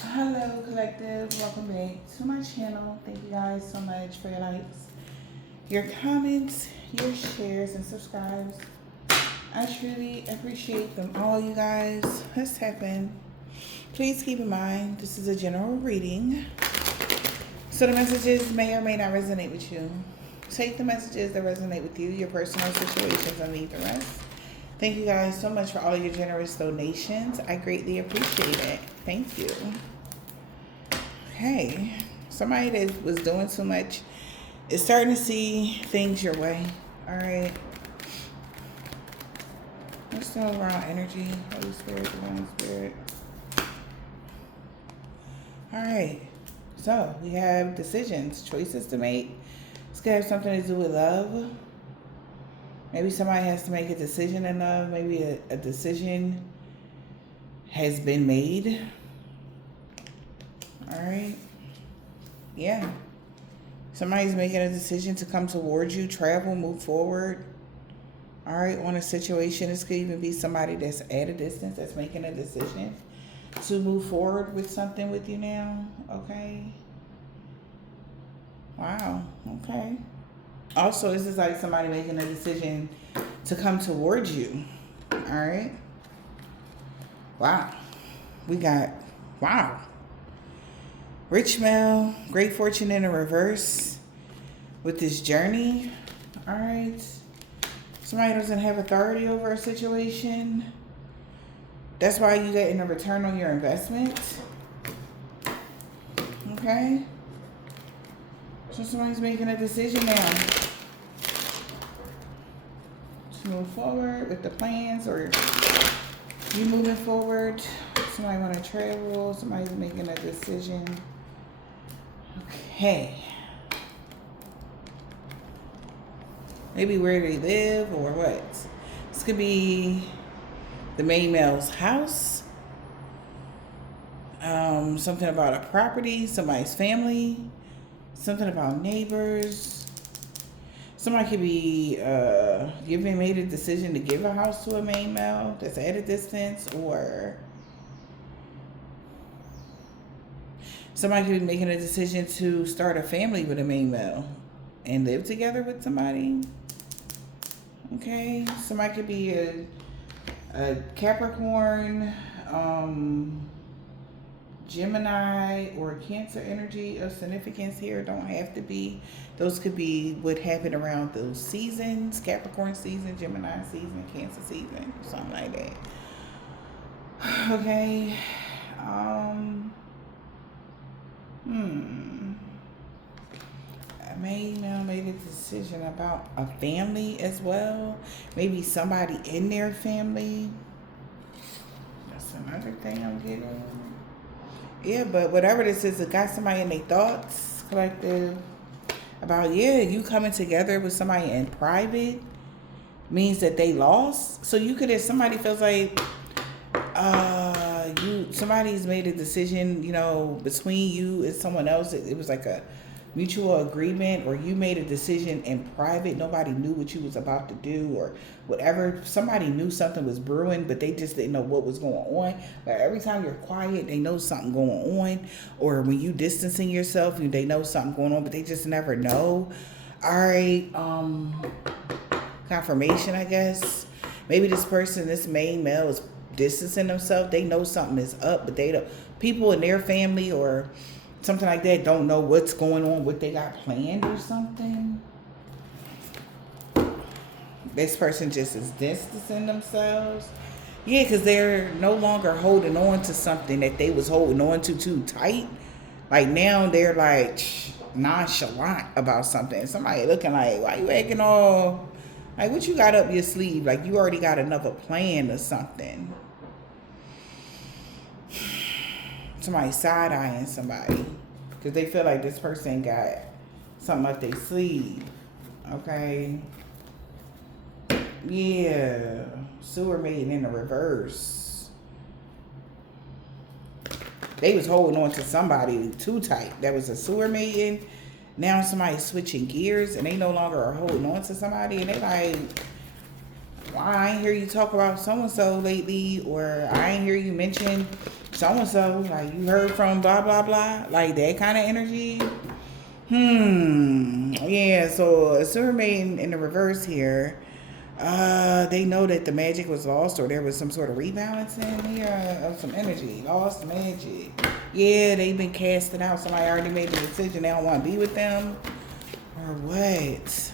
Hello collective, welcome back to my channel. Thank you guys so much for your likes, your comments, your shares, and subscribes. I truly appreciate them all, you guys. Let's tap in. Please keep in mind this is a general reading, so the messages may or may not resonate with you. Take the messages that resonate with you, your personal situations, and leave the rest. Thank you guys so much for all your generous donations. I greatly appreciate it. Thank you. Okay, somebody that was doing too much is starting to see things your way. All right. What's the overall energy? Holy Spirit, Divine Spirit. All right. So we have decisions, choices to make. It's going to have something to do with love. Maybe somebody has to make a decision in love. Maybe a decision has been made. All right. Yeah. Somebody's making a decision to come towards you, travel, move forward. All right. On a situation, this could even be somebody that's at a distance that's making a decision to move forward with something with you now. Okay. Wow. Okay. Also, this is like somebody making a decision to come towards you. All right. Wow. We got, wow. Rich male, great fortune in a reverse with this journey. All right. Somebody doesn't have authority over a situation. That's why you get in a return on your investment. Okay. So somebody's making a decision now to move forward with the plans, or you moving forward. Somebody want to travel. Somebody's making a decision. Okay. Maybe where they live or what. This could be the main male's house. Something about a property, somebody's family, something about neighbors. Somebody could be made a decision to give a house to a main male that's at a distance, or somebody could be making a decision to start a family with a main male and live together with somebody. Okay, somebody could be a Capricorn, Gemini, or Cancer energy of significance here. Don't have to be. Those could be what happened around those seasons. Capricorn season, Gemini season, Cancer season, something like that. Okay. A main male made a decision about a family as well. Maybe somebody in their family. That's another thing I'm getting. Yeah, but whatever this is, it got somebody in their thoughts, collective, about, yeah, you coming together with somebody in private means that they lost. So you could, if somebody feels like somebody's made a decision, between you and someone else, it was like a mutual agreement, or you made a decision in private. Nobody knew what you was about to do or whatever. Somebody knew something was brewing, but they just didn't know what was going on. Like every time you're quiet, they know something going on. Or when you distancing yourself, they know something going on, but they just never know. All right. Confirmation, I guess. Maybe this person, this main male, is distancing themselves. They know something is up, but they don't. People in their family or something like that don't know what's going on, what they got planned or something. This person just is distancing themselves. Yeah, because they're no longer holding on to something that they was holding on to too tight. Like now they're like nonchalant about something. Somebody looking like, why you acting all like, what you got up your sleeve? Like you already got another plan or something. Somebody side-eyeing somebody because they feel like this person got something up their sleeve. Okay. Yeah. Sewer maiden in the reverse. They was holding on to somebody too tight. That was a sewer maiden. Now somebody's switching gears and they no longer are holding on to somebody, and they like, well, I ain't hear you talk about so-and-so lately, or I ain't hear you mention so-and-so, like you heard from blah, blah, blah, like that kind of energy. Yeah, so a Sewer Maiden in the reverse here, they know that the magic was lost, or there was some sort of rebalancing here of some energy. Lost magic. Yeah, they've been casted out. Somebody already made the decision they don't want to be with them. Or what?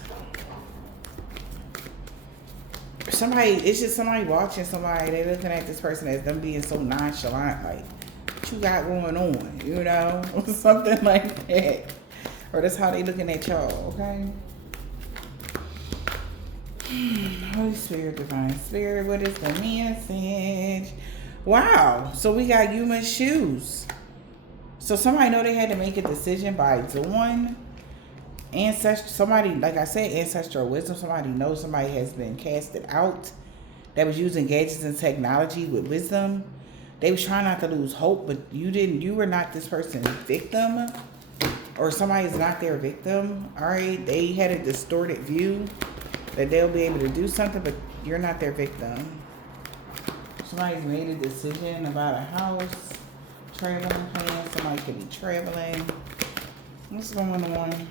Somebody, it's just somebody watching somebody. They looking at this person as them being so nonchalant, like, what you got going on, you know? Something like that. Or that's how they looking at y'all, okay? Holy Spirit, Divine Spirit, what is the message? Wow, so we got human shoes. So somebody know they had to make a decision by doing ancestral. Somebody, like I said, ancestral wisdom. Somebody knows somebody has been casted out that was using gadgets and technology with wisdom. They was trying not to lose hope, but you were not this person's victim, or somebody is not their victim. All right, they had a distorted view that they'll be able to do something, but you're not their victim. Somebody's made a decision about a house, traveling plan. Somebody could be traveling. What's going on?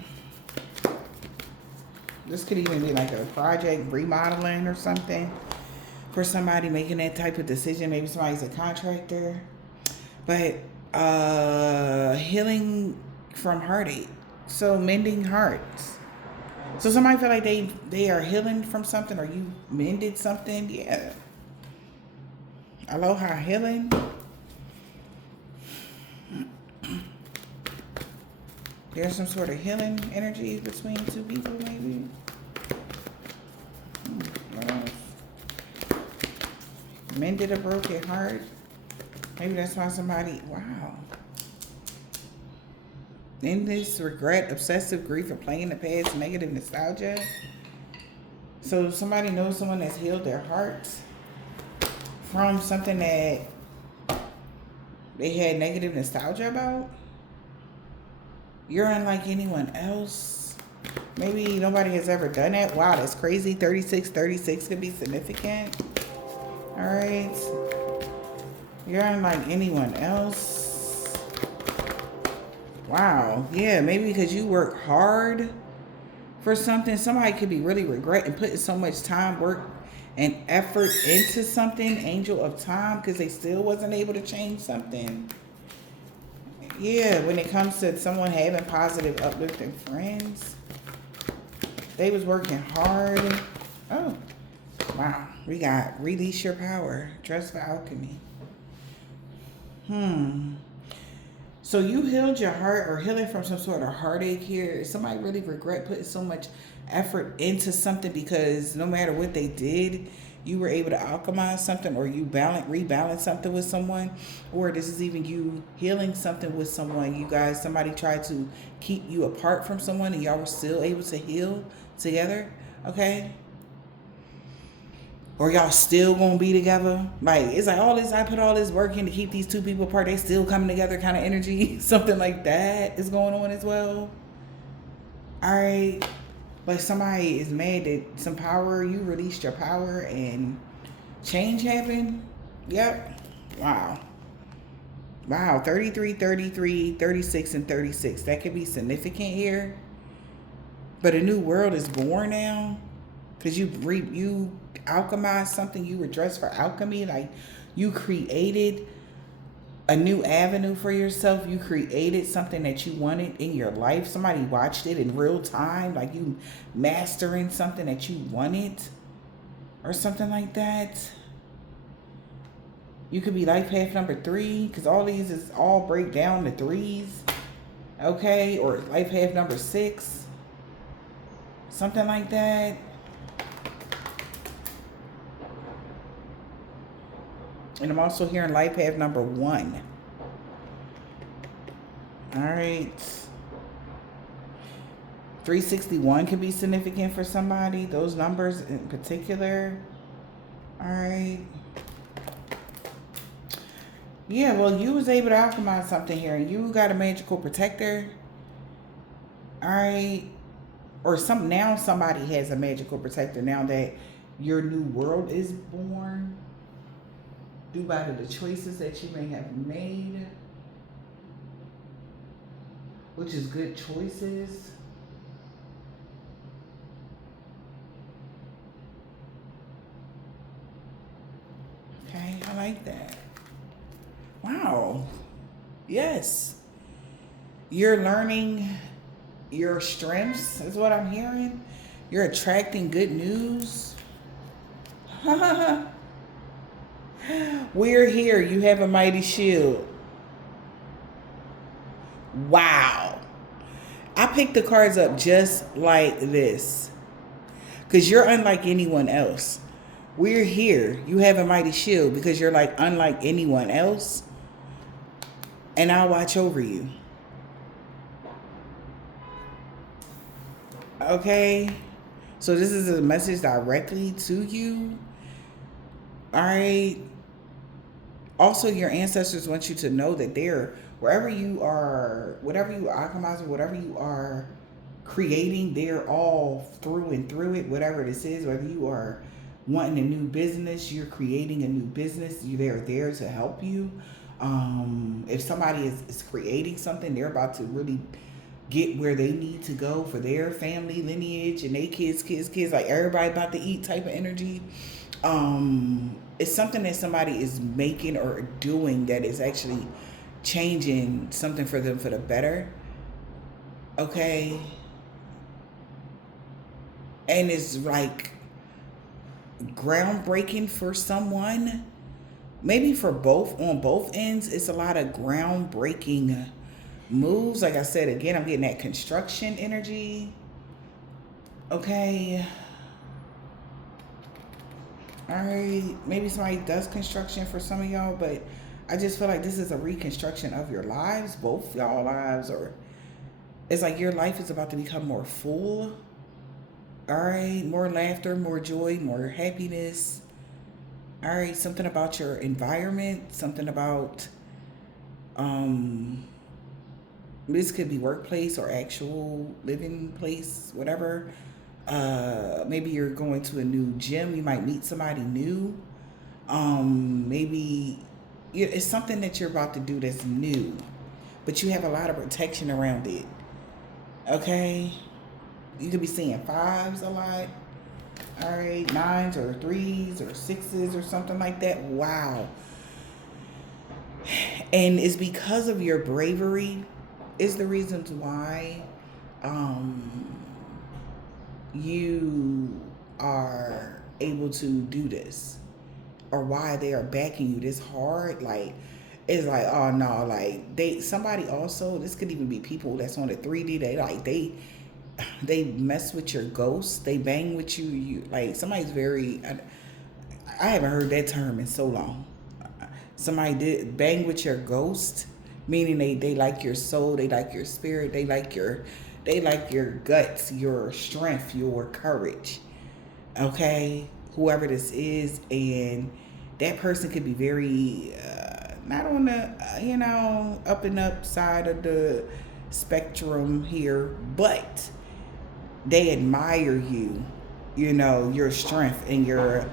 This could even be like a project remodeling or something for somebody making that type of decision. Maybe somebody's a contractor. But healing from heartache. So mending hearts. So somebody feel like they are healing from something, or you mended something. Yeah. Aloha healing. There's some sort of healing energy between two people, maybe. What else? Mended a broken heart. Maybe that's why somebody, wow. In this regret, obsessive grief, or playing the past, negative nostalgia. So somebody knows someone that's healed their hearts from something that they had negative nostalgia about. You're unlike anyone else. Maybe nobody has ever done that. Wow, that's crazy. 36 could be significant. All right. You're unlike anyone else. Wow. Yeah, maybe because you work hard for something. Somebody could be really regretting putting so much time, work, and effort into something. Angel of time, because they still wasn't able to change something. Yeah, when it comes to someone having positive, uplifting friends, they was working hard. Oh, wow. We got release your power. Dress for alchemy. So you healed your heart, or healing from some sort of heartache here. Is somebody really regret putting so much effort into something, because no matter what they did, you were able to alchemize something, or you rebalance something with someone, or this is even you healing something with someone. You guys, somebody tried to keep you apart from someone, and y'all were still able to heal together, okay? Or y'all still gonna be together. Like, it's like all this, I put all this work in to keep these two people apart, they still coming together kind of energy. Something like that is going on as well. All right. Like somebody is mad that some power, you released your power and change happened. Yep. Wow. Wow. 33, 36, and 36. That could be significant here. But a new world is born now. Because you alchemized something. You were dressed for alchemy. Like, you created a new avenue for yourself. You created something that you wanted in your life. Somebody watched it in real time, like you mastering something that you wanted, or something like that. You could be life path number 3, because all these is all break down to 3s, okay? Or life path number 6, something like that. And I'm also hearing life path number 1. All right. 361 could be significant for somebody. Those numbers in particular. All right. Yeah, well, you was able to alchemize something here. You got a magical protector. All right. Or now somebody has a magical protector now that your new world is born due by the choices that you may have made, which is good choices. Okay, I like that. Wow. Yes. You're learning your strengths, is what I'm hearing. You're attracting good news. We're here. You have a mighty shield. Wow. I picked the cards up just like this because you're unlike anyone else. We're here. You have a mighty shield because you're like unlike anyone else. And I'll watch over you. Okay? So this is a message directly to you. All right? Also, your ancestors want you to know that they're, wherever you are, whatever you are alchemizing, whatever you are creating, they're all through and through it, whatever this is, whether you are wanting a new business, you're creating a new business, they're there to help you. If somebody is creating something, they're about to really get where they need to go for their family lineage and their kids, like everybody about to eat type of energy. It's something that somebody is making or doing that is actually changing something for them for the better. Okay. And it's like groundbreaking for someone. Maybe for both, on both ends, it's a lot of groundbreaking moves. Like I said, again, I'm getting that construction energy. Okay. All right. Maybe somebody does construction for some of y'all, but I just feel like this is a reconstruction of your lives, both y'all lives, or it's like your life is about to become more full. All right. More laughter, more joy, more happiness. All right. Something about your environment, something about, this could be workplace or actual living place, whatever. Maybe you're going to a new gym. You might meet somebody new. Maybe it's something that you're about to do that's new, but you have a lot of protection around it. Okay, you could be seeing fives a lot. All right, nines or threes or sixes or something like that. Wow. And it's because of your bravery is the reasons why you are able to do this, or why they are backing you this hard. Like, it's like, oh no, like somebody also, this could even be people that's on the 3D, they mess with your ghost, they bang with you, like somebody's very, I haven't heard that term in so long. Somebody did bang with your ghost, meaning they like your soul, they like your spirit, they like your guts, your strength, your courage. Okay, whoever this is, and that person could be very not on the up and up side of the spectrum here, but they admire you, your strength and your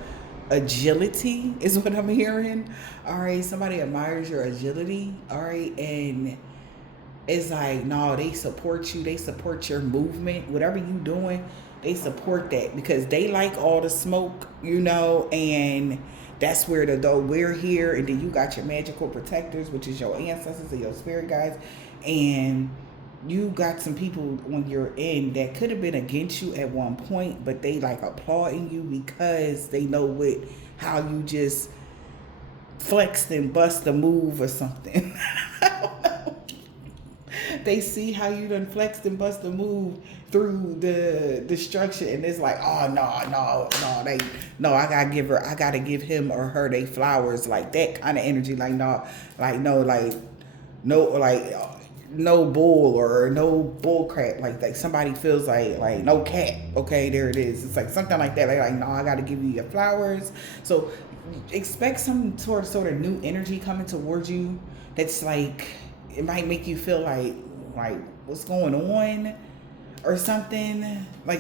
agility is what I'm hearing. All right, somebody admires your agility. All right, and it's like, no, they support you, they support your movement, whatever you doing, they support that because they like all the smoke, and that's where we're here, and then you got your magical protectors, which is your ancestors and your spirit guides, and you got some people on your end that could have been against you at one point, but they like applauding you because they know how you just flexed and bust a move or something. They see how you done flexed and bust a move through the destruction, and it's like, oh no, I gotta give him or her they flowers, like that kind of energy, like no, no bull or no bull crap, like somebody feels like no cat. Okay, there it is. It's like something like that. Like no, I gotta give you your flowers. So expect some sort of new energy coming towards you. That's like, it might make you feel like what's going on or something. Like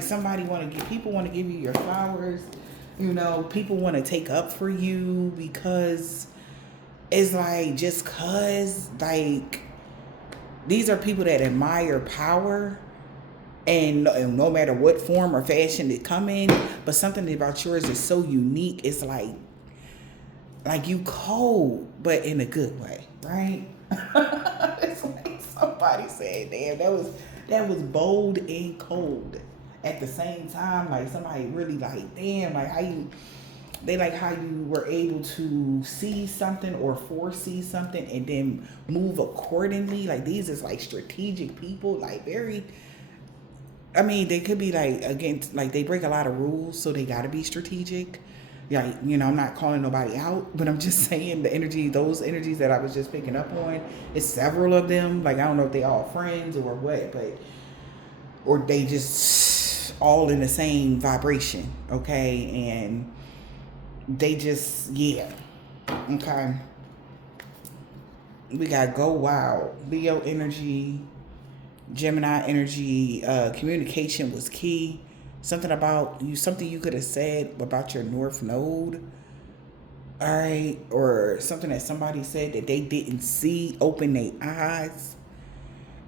people want to give you your flowers. You know, people want to take up for you because it's like, just cause, like, these are people that admire power, and no matter what form or fashion it come in, but something about yours is so unique. It's like you cold, but in a good way, right? It's like somebody said, damn, that was bold and cold at the same time. Like somebody really like, damn, like they like how you were able to see something or foresee something and then move accordingly. Like these is like strategic people, like very, I mean, they could be like, against, like they break a lot of rules, so they got to be strategic. Like, you know, I'm not calling nobody out, but I'm just saying the energy, those energies that I was just picking up on, it's several of them. Like, I don't know if they all friends or what, but, or they just all in the same vibration, okay? And they just, yeah, okay? We got go wild, Leo energy, Gemini energy. Communication was key. Something about you, something you could have said about your North Node, all right, or something that somebody said that they didn't see, open their eyes,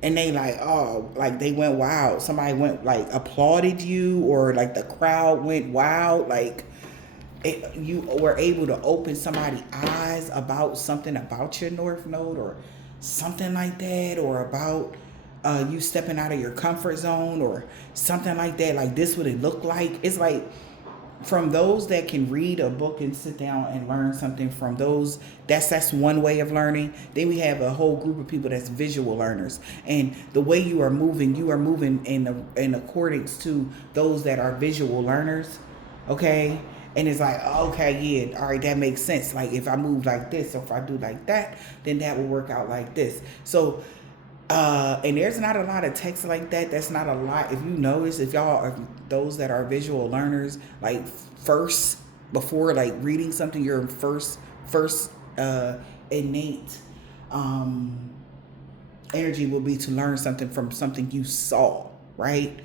and they like, oh, like they went wild. Somebody went like applauded you, or like the crowd went wild, like you were able to open somebody's eyes about something about your North Node, or something like that, or about you stepping out of your comfort zone, or something like that. Like this what it looked like. It's like, from those that can read a book and sit down and learn something from those, that's one way of learning. Then we have a whole group of people that's visual learners, and the way you are moving in accordance to those that are visual learners, okay? And it's like, okay, yeah, all right, that makes sense. Like if I move like this, or if I do like that, then that will work out like this. So and there's not a lot of text like that. That's not a lot. If you notice, if y'all are those that are visual learners, like first, before like reading something, your first innate energy will be to learn something from something you saw, right?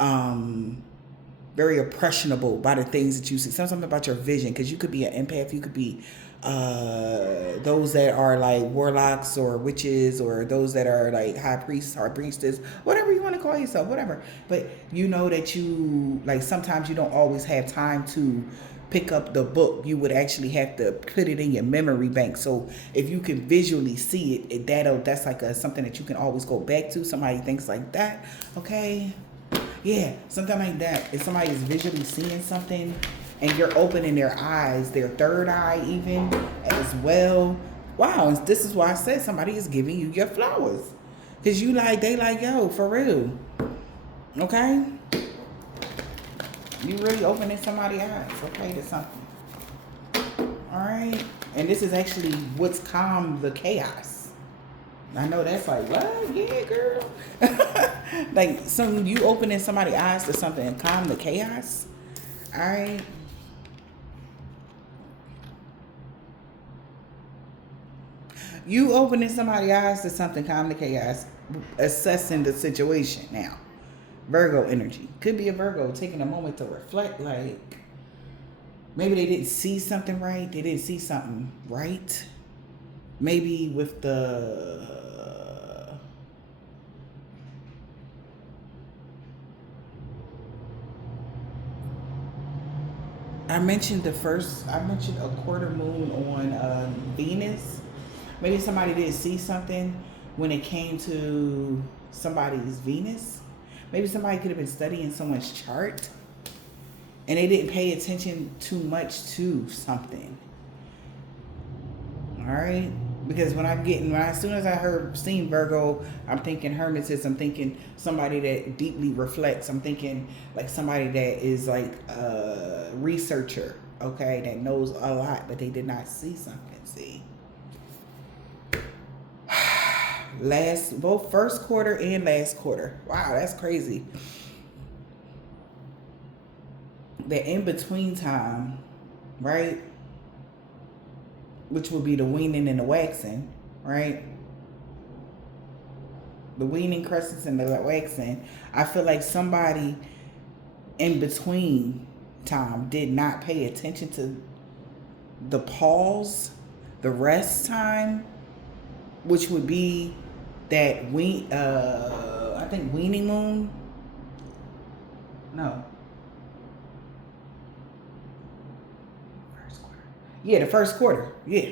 Very impressionable by the things that you see. Something about your vision, because you could be an empath, you could be those that are like warlocks or witches, or those that are like high priests or priestess, whatever you want to call yourself, whatever. But you know that you, like, sometimes you don't always have time to pick up the book. You would actually have to put it in your memory bank. So if you can visually see it, that's like something that you can always go back to. Somebody thinks like that, okay? Yeah, something like that. If somebody is visually seeing something and you're opening their eyes, their third eye even as well. Wow, and this is why I said somebody is giving you your flowers. Because you like, they like, yo, for real. Okay? You really opening somebody's eyes, okay, to something. Alright? And this is actually what's calmed the chaos. I know that's like, what? Yeah, girl. Like, you opening somebody's eyes to something and calm the chaos. Alright? You opening somebody's eyes to something, calm the chaos, assessing the situation now. Virgo energy. Could be a Virgo taking a moment to reflect, like, maybe they didn't see something right. They didn't see something right. Maybe with I mentioned a quarter moon on Venus. Maybe somebody didn't see something when it came to somebody's Venus. Maybe somebody could have been studying someone's chart and they didn't pay attention too much to something. All right? Because as soon as I seen Virgo, I'm thinking hermits. I'm thinking somebody that deeply reflects. I'm thinking like somebody that is like a researcher, okay, that knows a lot, but they did not see something. See, both first quarter and last quarter. Wow, that's crazy. The in between time, right? Which would be the weaning and the waxing, right? The weaning, crescents, and the waxing. I feel like somebody in between time did not pay attention to the pause, the rest time, which would be that I think weaning moon. No. First quarter. Yeah, the first quarter. Yeah.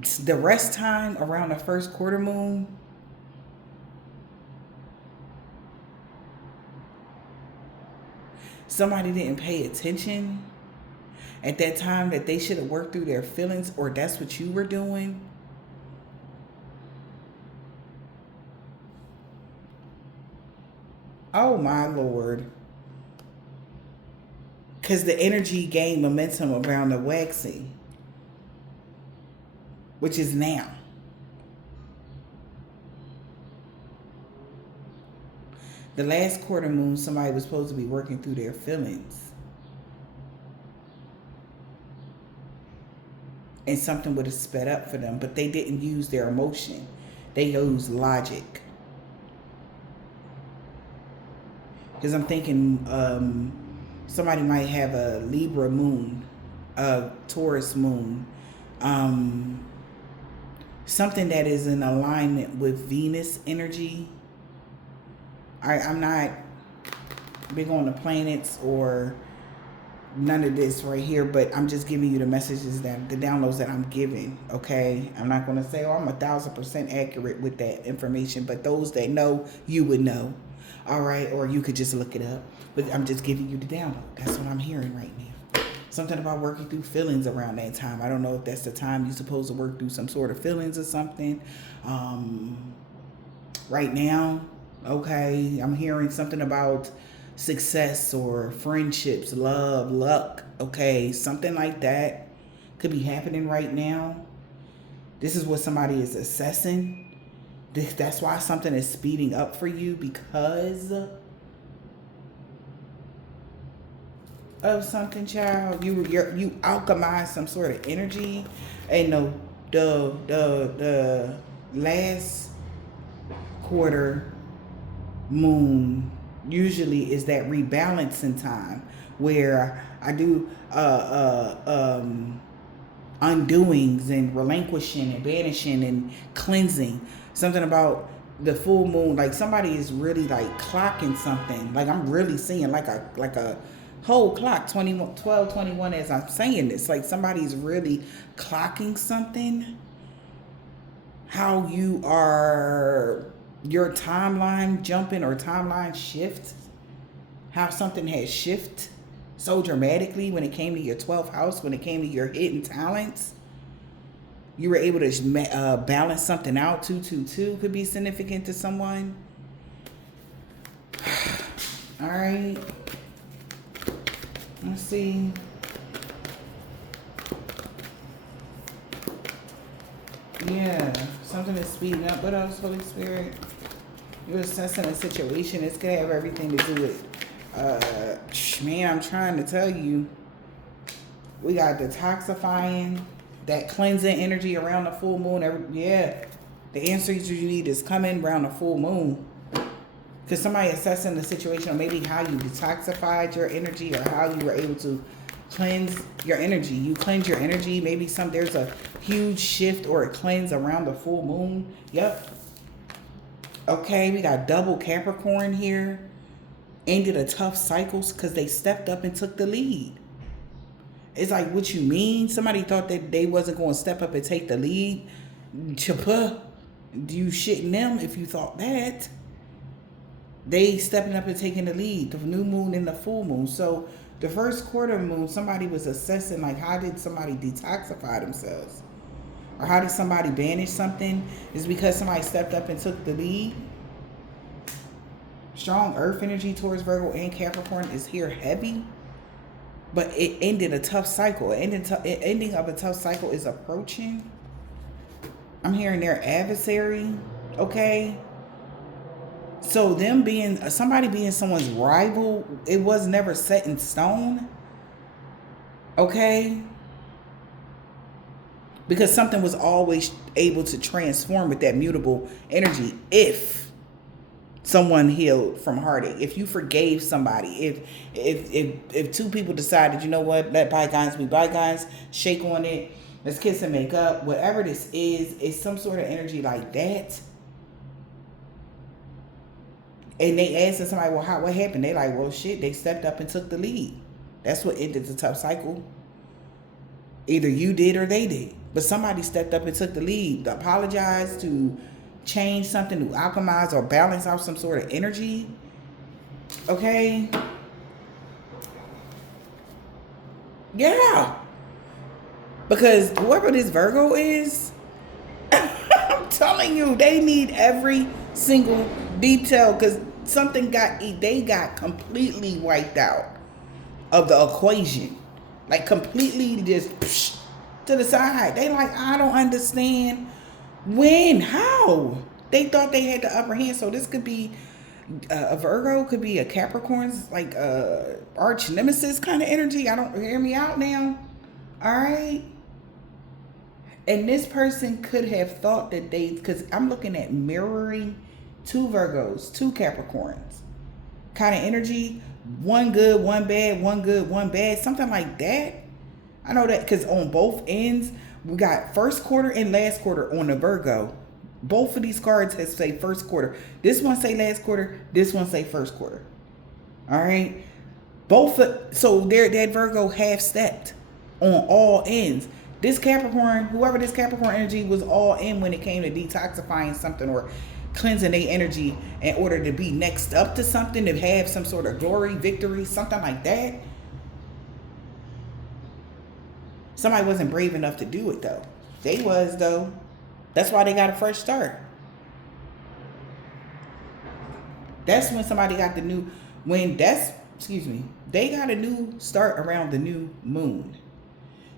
It's the rest time around the first quarter moon. Somebody didn't pay attention at that time that they should have worked through their feelings, or that's what you were doing. Oh my Lord. Because the energy gained momentum around the waxing, which is now. The last quarter moon, somebody was supposed to be working through their feelings. And something would have sped up for them, but they didn't use their emotion. They used logic. Because I'm thinking somebody might have a Libra moon, a Taurus moon, something that is in alignment with Venus energy. I'm not big on the planets or none of this right here, but I'm just giving you the messages, that the downloads that I'm giving. Okay, I'm not going to say, oh, I'm 1,000% accurate with that information, but those that know, you would know. All right, or you could just look it up, but I'm just giving you the download. That's what I'm hearing right now. Something about working through feelings around that time. I don't know if that's the time you're supposed to work through some sort of feelings or something. Right now, okay, I'm hearing something about success or friendships, love, luck. Okay, something like that could be happening right now. This is what somebody is assessing. That's why something is speeding up for you, because of something, child. You alchemize some sort of energy, and the last quarter moon usually is that rebalancing time where I do undoings and relinquishing and banishing and cleansing. Something about the full moon, like somebody is really like clocking something. Like I'm really seeing like a whole clock, 12:21 as I'm saying this. Like somebody's really clocking something. How you are, your timeline jumping or timeline shift. How something has shifted so dramatically when it came to your 12th house, when it came to your hidden talents. You were able to balance something out. 222 could be significant to someone. All right. Let's see. Yeah, something is speeding up. What else, Holy Spirit? You're assessing a situation. This could have everything to do with, man, I'm trying to tell you. We got detoxifying, that cleansing energy around the full moon. Yeah, the answers you need is coming around the full moon. Because somebody assessing the situation, or maybe how you detoxified your energy, or how you were able to cleanse your energy. You cleanse your energy. Maybe there's a huge shift or a cleanse around the full moon. Yep. Okay, we got double Capricorn here. Ended a tough cycles because they stepped up and took the lead. It's like, what you mean? Somebody thought that they wasn't going to step up and take the lead. Chapa, you shitting them if you thought that. They stepping up and taking the lead. The new moon and the full moon. So the first quarter moon, somebody was assessing, like, how did somebody detoxify themselves? Or how did somebody banish something? Is because somebody stepped up and took the lead. Strong earth energy towards Virgo and Capricorn is here heavy. But it ended a tough cycle. Ending of a tough cycle is approaching. I'm hearing their adversary. Okay. So somebody being someone's rival, it was never set in stone. Okay. Because something was always able to transform with that mutable energy if someone healed from heartache, if you forgave somebody, if two people decided, you know what, let bygones be bygones, shake on it, let's kiss and make up, whatever this is, it's some sort of energy like that. And they asking somebody, well, what happened? They like, well, shit, they stepped up and took the lead. That's what ended the tough cycle. Either you did or they did. But somebody stepped up and took the lead, to apologize, to change something, to alchemize or balance out some sort of energy. Okay? Yeah. Because whoever this Virgo is, I'm telling you, they need every single detail, because they got completely wiped out of the equation. Like completely just to the side. They like, I don't understand when, how. They thought they had the upper hand. So this could be a Virgo, could be a Capricorn's like arch nemesis kind of energy. I don't, hear me out now. All right. And this person could have thought that because I'm looking at mirroring two Virgos, two Capricorns kind of energy. One good, one bad, one good, one bad, something like that. I know that because on both ends, we got first quarter and last quarter on the Virgo. Both of these cards has say first quarter. This one say last quarter. This one say first quarter. All right. So that Virgo half stepped on all ends. This Capricorn, whoever this Capricorn energy was all in when it came to detoxifying something or cleansing their energy in order to be next up to something, to have some sort of glory, victory, something like that. Somebody wasn't brave enough to do it though. They was though. That's why they got a fresh start. That's when somebody got they got a new start around the new moon.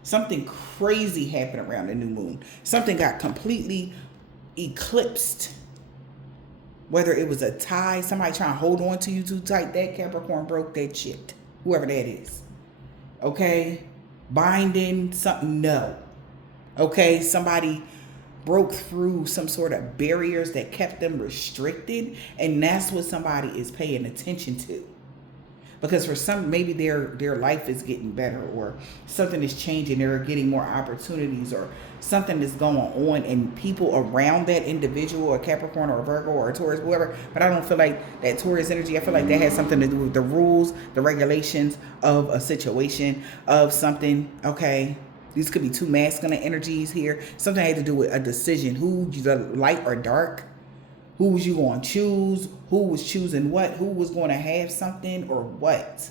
Something crazy happened around the new moon. Something got completely eclipsed. Whether it was a tie, somebody trying to hold on to you too tight, that Capricorn broke that shit. Whoever that is. Okay? Binding something, no. Okay? Somebody broke through some sort of barriers that kept them restricted, and that's what somebody is paying attention to. Because for some, maybe their life is getting better, or something is changing, they're getting more opportunities, or something is going on, and people around that individual, a Capricorn or a Virgo or a Taurus, whoever, but I don't feel like that Taurus energy, I feel like that has something to do with the rules, the regulations of a situation, of something, okay? These could be two masculine energies here. Something had to do with a decision, who, the light or dark, who was you going to choose, who was choosing what, who was going to have something or what.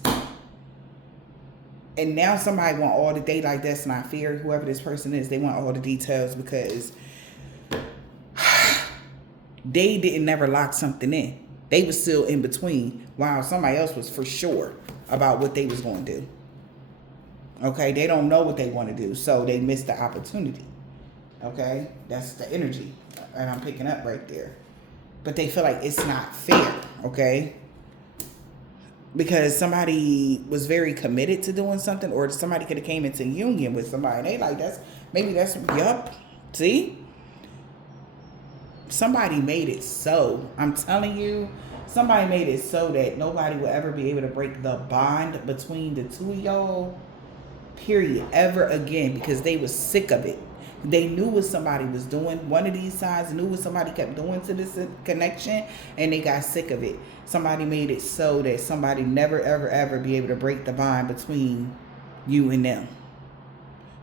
And now somebody want all the day, like that's not fair. Whoever this person is, they want all the details because they didn't never lock something in. They was still in between while somebody else was for sure about what they was going to do. Okay, they don't know what they want to do, so they missed the opportunity. Okay, that's the energy, and I'm picking up right there. But they feel like it's not fair, okay? Because somebody was very committed to doing something, or somebody could have came into union with somebody, and they like, yup, see? Somebody made it so. I'm telling you, somebody made it so that nobody will ever be able to break the bond between the two of y'all, period, ever again, because they was sick of it. They knew what somebody was doing. One of these sides knew what somebody kept doing to this connection, and they got sick of it. Somebody made it so that somebody never, ever, ever be able to break the bond between you and them.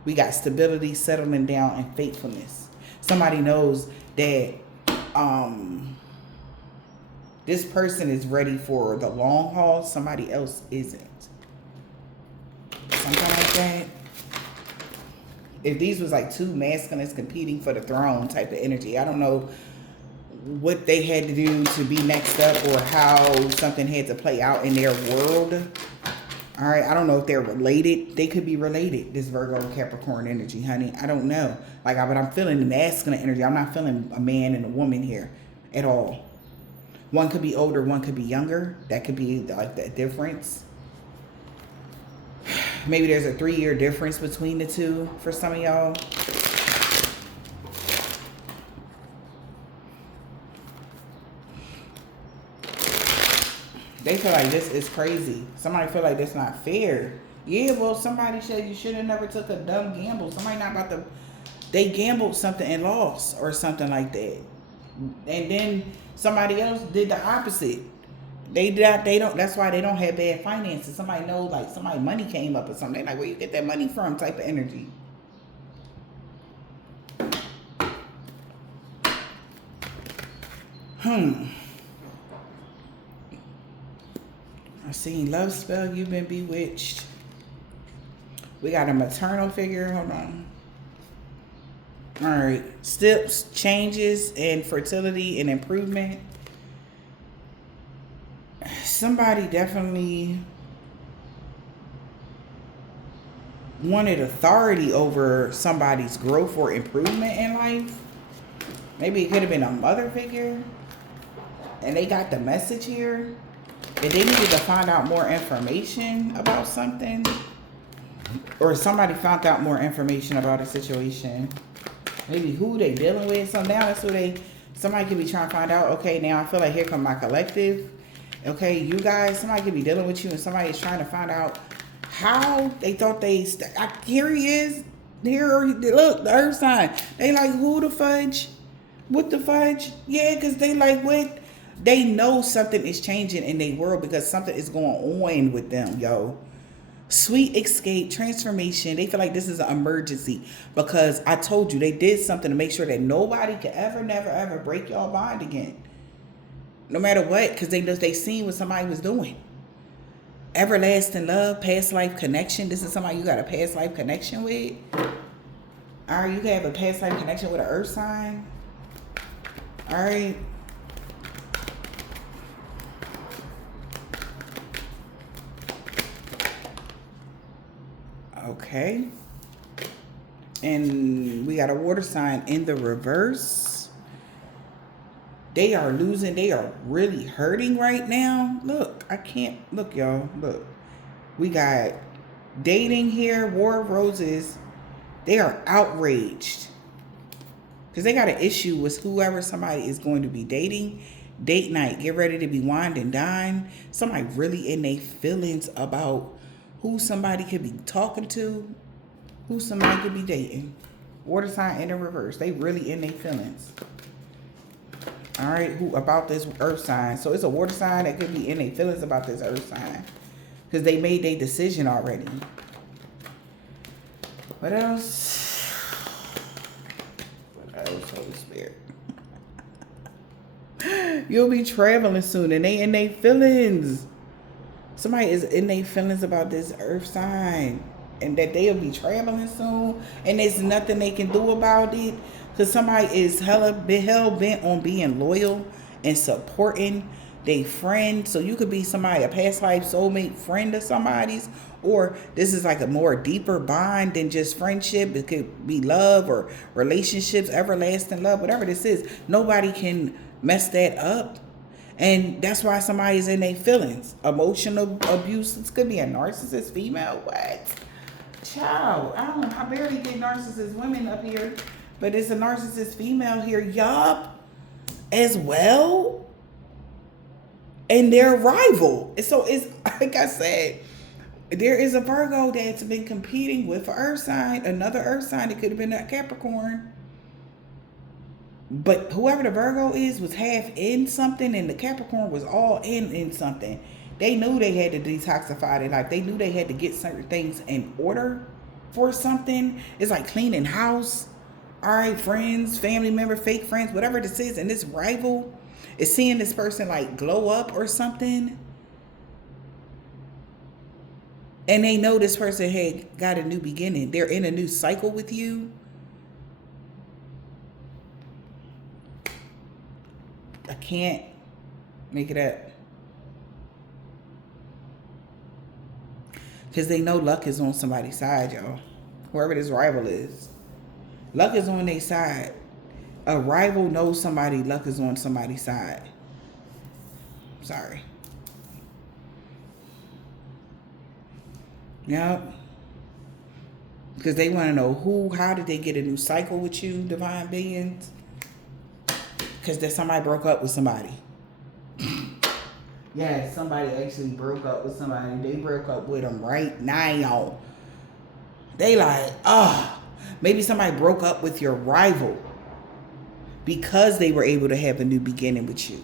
We got stability, settling down, and faithfulness. Somebody knows that this person is ready for the long haul. Somebody else isn't. Something like that. If these was like two masculines competing for the throne type of energy, I don't know what they had to do to be next up, or how something had to play out in their world. All right, I don't know if they're related. They could be related, this Virgo and Capricorn energy, honey. I don't know. But I'm feeling the masculine energy. I'm not feeling a man and a woman here at all. One could be older, one could be younger. That could be like that difference. Maybe there's a 3-year difference between the two for some of y'all. They feel like this is crazy. Somebody feel like that's not fair. Yeah, well, somebody said you should have never took a dumb gamble. Somebody not about to... They gambled something and lost or something like that. And then somebody else did the opposite. They don't. That's why they don't have bad finances. Somebody knows, like, somebody money came up or something. They like, where you get that money from? Type of energy. I seen love spell. You've been bewitched. We got a maternal figure. Hold on. All right. Steps, changes, and fertility and improvement. Somebody definitely wanted authority over somebody's growth or improvement in life. Maybe it could have been a mother figure. And they got the message here. And they needed to find out more information about something. Or somebody found out more information about a situation. Maybe who they dealing with. So now that's who somebody could be trying to find out. Okay, now I feel like here come my collective. Okay, you guys, somebody could be dealing with you and somebody is trying to find out how they thought here he is. Look, the earth sign. They like, who the fudge? What the fudge? Yeah, because they like, what? They know something is changing in their world because something is going on with them, yo. Sweet escape, transformation. They feel like this is an emergency because I told you they did something to make sure that nobody could ever, never, ever break y'all bond again. No matter what, because they seen what somebody was doing. Everlasting love, past life connection. This is somebody you got a past life connection with. All right, you can have a past life connection with an earth sign. All right. Okay. And we got a water sign in the reverse. They are losing. They are really hurting right now. Look, I can't. Look, y'all. Look. We got dating here. War of Roses. They are outraged. Because they got an issue with whoever somebody is going to be dating. Date night. Get ready to be wined and dined. Somebody really in their feelings about who somebody could be talking to. Who somebody could be dating. Water sign in the reverse. They really in their feelings. All right, who about this earth sign? So it's a water sign that could be in their feelings about this earth sign. Because they made their decision already. What else? What else, Holy Spirit? You'll be traveling soon and they in their feelings. Somebody is in their feelings about this earth sign. And that they'll be traveling soon. And there's nothing they can do about it. Because somebody is hell bent on being loyal and supporting their friend. So you could be somebody, a past life soulmate friend of somebody's. Or this is like a more deeper bond than just friendship. It could be love or relationships, everlasting love, whatever this is. Nobody can mess that up. And that's why somebody is in their feelings. Emotional abuse. This could be a narcissist female. What? Child. I barely get narcissist women up here. But it's a narcissist female here, yup, as well. And their rival. So it's, like I said, there is a Virgo that's been competing with an earth sign, another earth sign. It could have been a Capricorn. But whoever the Virgo is was half in something and the Capricorn was all in something. They knew they had to detoxify their life. They knew they had to get certain things in order for something. It's like cleaning house. All right, friends, family member, fake friends, whatever this is. And this rival is seeing this person like glow up or something. And they know this person had got a new beginning. They're in a new cycle with you. I can't make it up. Because they know luck is on somebody's side, y'all. Whoever this rival is. Luck is on their side. A rival knows somebody, luck is on somebody's side. Sorry. Yep. Because they want to know how did they get a new cycle with you, divine beings? Because somebody broke up with somebody. Yes, somebody actually broke up with somebody. They broke up with them right now. They like, maybe somebody broke up with your rival because they were able to have a new beginning with you.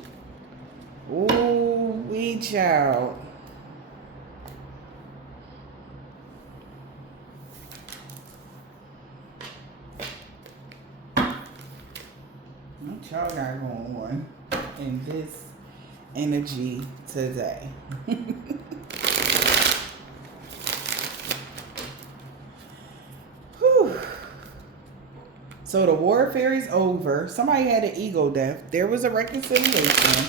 Ooh, we child. What y'all got going on in this energy today? Whew. So the warfare is over. Somebody had an ego death. There was a reconciliation,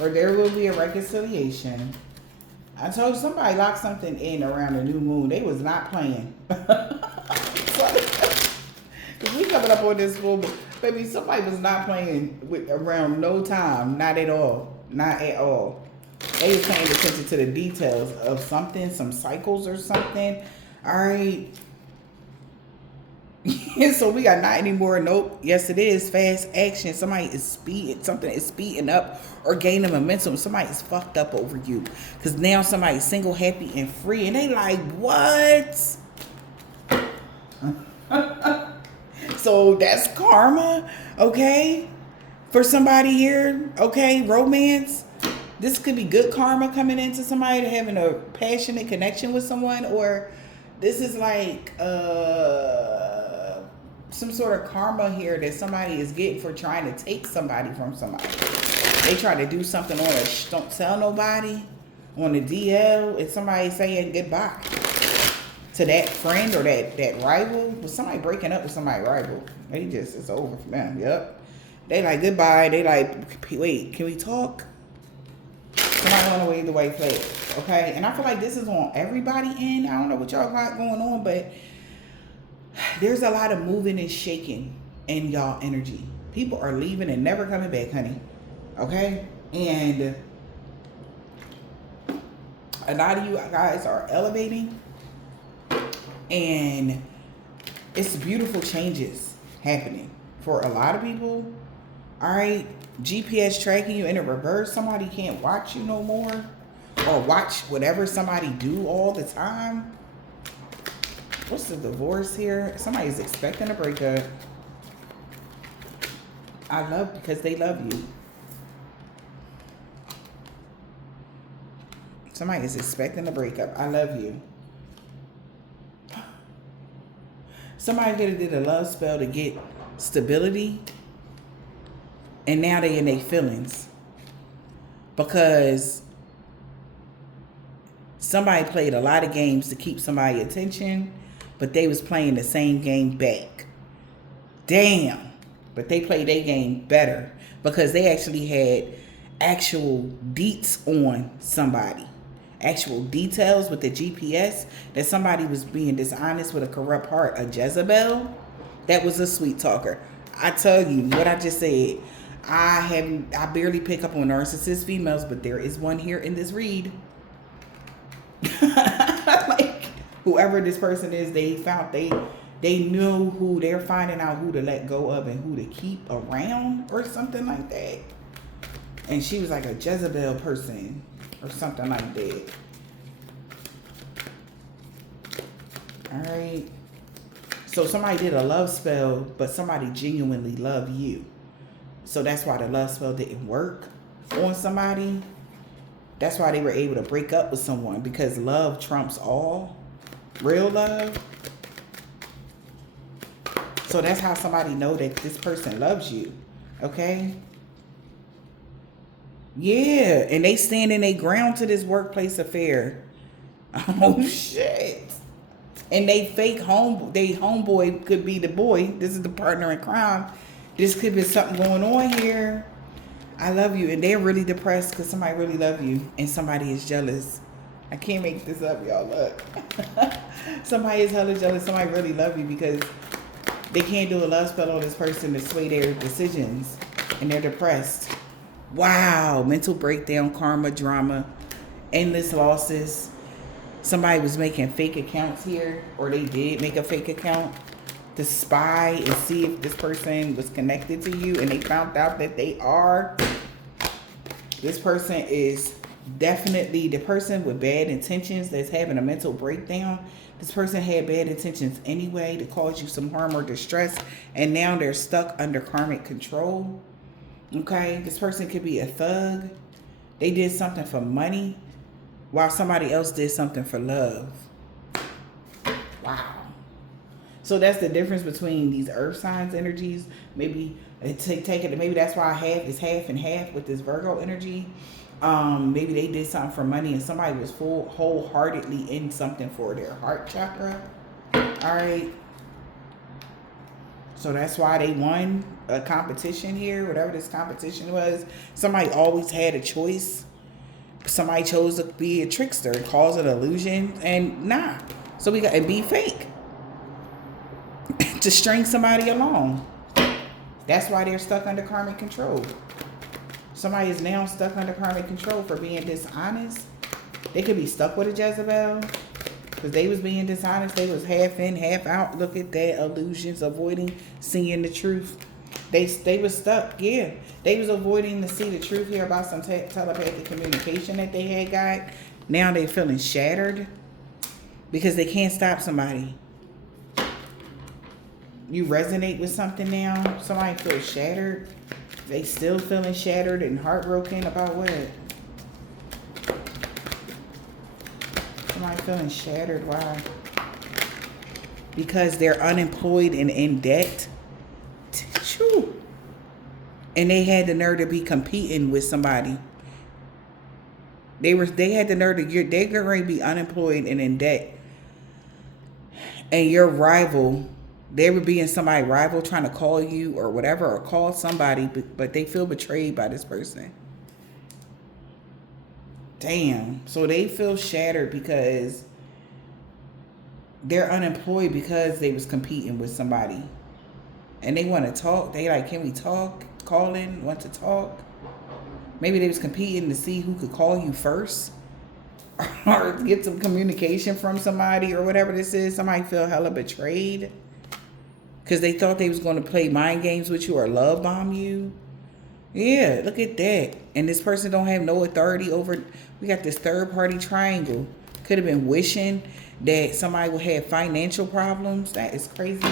or there will be a reconciliation. I told somebody locked something in around the new moon. They was not playing. Cause we coming up on this full, baby. Somebody was not playing with around no time. Not at all. Not at all. They was paying attention to the details of something, some cycles or something. All right. So we got not anymore. Nope. Yes, it is. Fast action. Somebody is speeding. Something is speeding up or gaining momentum. Somebody is fucked up over you. Because now somebody's single, happy, and free. And they like, what? So that's karma. Okay. For somebody here. Okay. Romance. This could be good karma coming into somebody having a passionate connection with someone. Or this is like, some sort of karma here that somebody is getting for trying to take somebody from somebody. They try to do something on a don't tell nobody on the DL, and somebody saying goodbye to that friend or that rival. With somebody breaking up with somebody's rival, they just, it's over for them. Yep. They like goodbye. They like, wait, can we talk? Somebody on the way the white flag. Okay. And I feel like this is on everybody end. I don't know what y'all got going on, but there's a lot of moving and shaking in y'all energy. People are leaving and never coming back, honey. Okay? And a lot of you guys are elevating. And it's beautiful changes happening for a lot of people. All right? GPS tracking you in a reverse. Somebody can't watch you no more. Or watch whatever somebody do all the time. What's the divorce here? Somebody's expecting a breakup. I love because they love you. Somebody is expecting a breakup. I love you. Somebody did a love spell to get stability. And now they in their feelings. Because somebody played a lot of games to keep somebody's attention. But they was playing the same game back. Damn. But they played their game better. Because they actually had actual deets on somebody. Actual details with the GPS. That somebody was being dishonest with a corrupt heart. A Jezebel. That was a sweet talker. I tell you what I just said. I barely pick up on narcissist females. But there is one here in this read. Like, whoever this person is, they knew who they're finding out who to let go of and who to keep around or something like that. And she was like a Jezebel person or something like that. All right. So somebody did a love spell, but somebody genuinely loved you. So that's why the love spell didn't work on somebody. That's why they were able to break up with someone, because love trumps all. Real love. So that's how somebody know that this person loves you. Okay? Yeah. And they stand in their ground to this workplace affair. Oh, shit. And they fake homeboy could be the boy. This is the partner in crime. This could be something going on here. I love you. And they're really depressed because somebody really love you. And somebody is jealous. I can't make this up, y'all. Look. Somebody is hella jealous. Somebody really love you because they can't do a love spell on this person to sway their decisions. And they're depressed. Wow. Mental breakdown, karma, drama, endless losses. Somebody was making fake accounts here. Or they did make a fake account to spy and see if this person was connected to you. And they found out that they are. This person is Definitely the person with bad intentions that's having a mental breakdown. This person had bad intentions anyway to cause you some harm or distress, and now they're stuck under karmic control. Okay, this person could be a thug. They did something for money while somebody else did something for love. Wow. So that's the difference between these earth signs energies. Maybe take it. Maybe that's why it's half and half with this Virgo energy. Maybe they did something for money and somebody was wholeheartedly in something for their heart chakra. All right. So that's why they won a competition here, whatever this competition was. Somebody always had a choice. Somebody chose to be a trickster, cause an illusion, and nah. So we got to be fake to string somebody along. That's why they're stuck under karmic control. Somebody is now stuck under karmic control for being dishonest. They could be stuck with a Jezebel because they was being dishonest. They was half in, half out. Look at that, illusions, avoiding seeing the truth. They was stuck, yeah. They was avoiding to see the truth here about some telepathic communication that they had got. Now they feeling shattered because they can't stop somebody. You resonate with something now. Somebody feels shattered. They still feeling shattered and heartbroken about what? Somebody feeling shattered. Why? Because they're unemployed and in debt. And they had the nerve to be competing with somebody. They had the nerve to they're going to be unemployed and in debt. And your rival, they were being somebody's rival trying to call you or whatever, or call somebody, but they feel betrayed by this person. Damn. So they feel shattered because they're unemployed because they was competing with somebody. And they want to talk. They like, can we talk? Calling, want to talk. Maybe they was competing to see who could call you first. Or get some communication from somebody or whatever this is. Somebody feel hella betrayed. Because they thought they was going to play mind games with you or love bomb you. Yeah, look at that. And this person don't have no authority over. We got this third party triangle. Could have been wishing that somebody would have financial problems. That is crazy.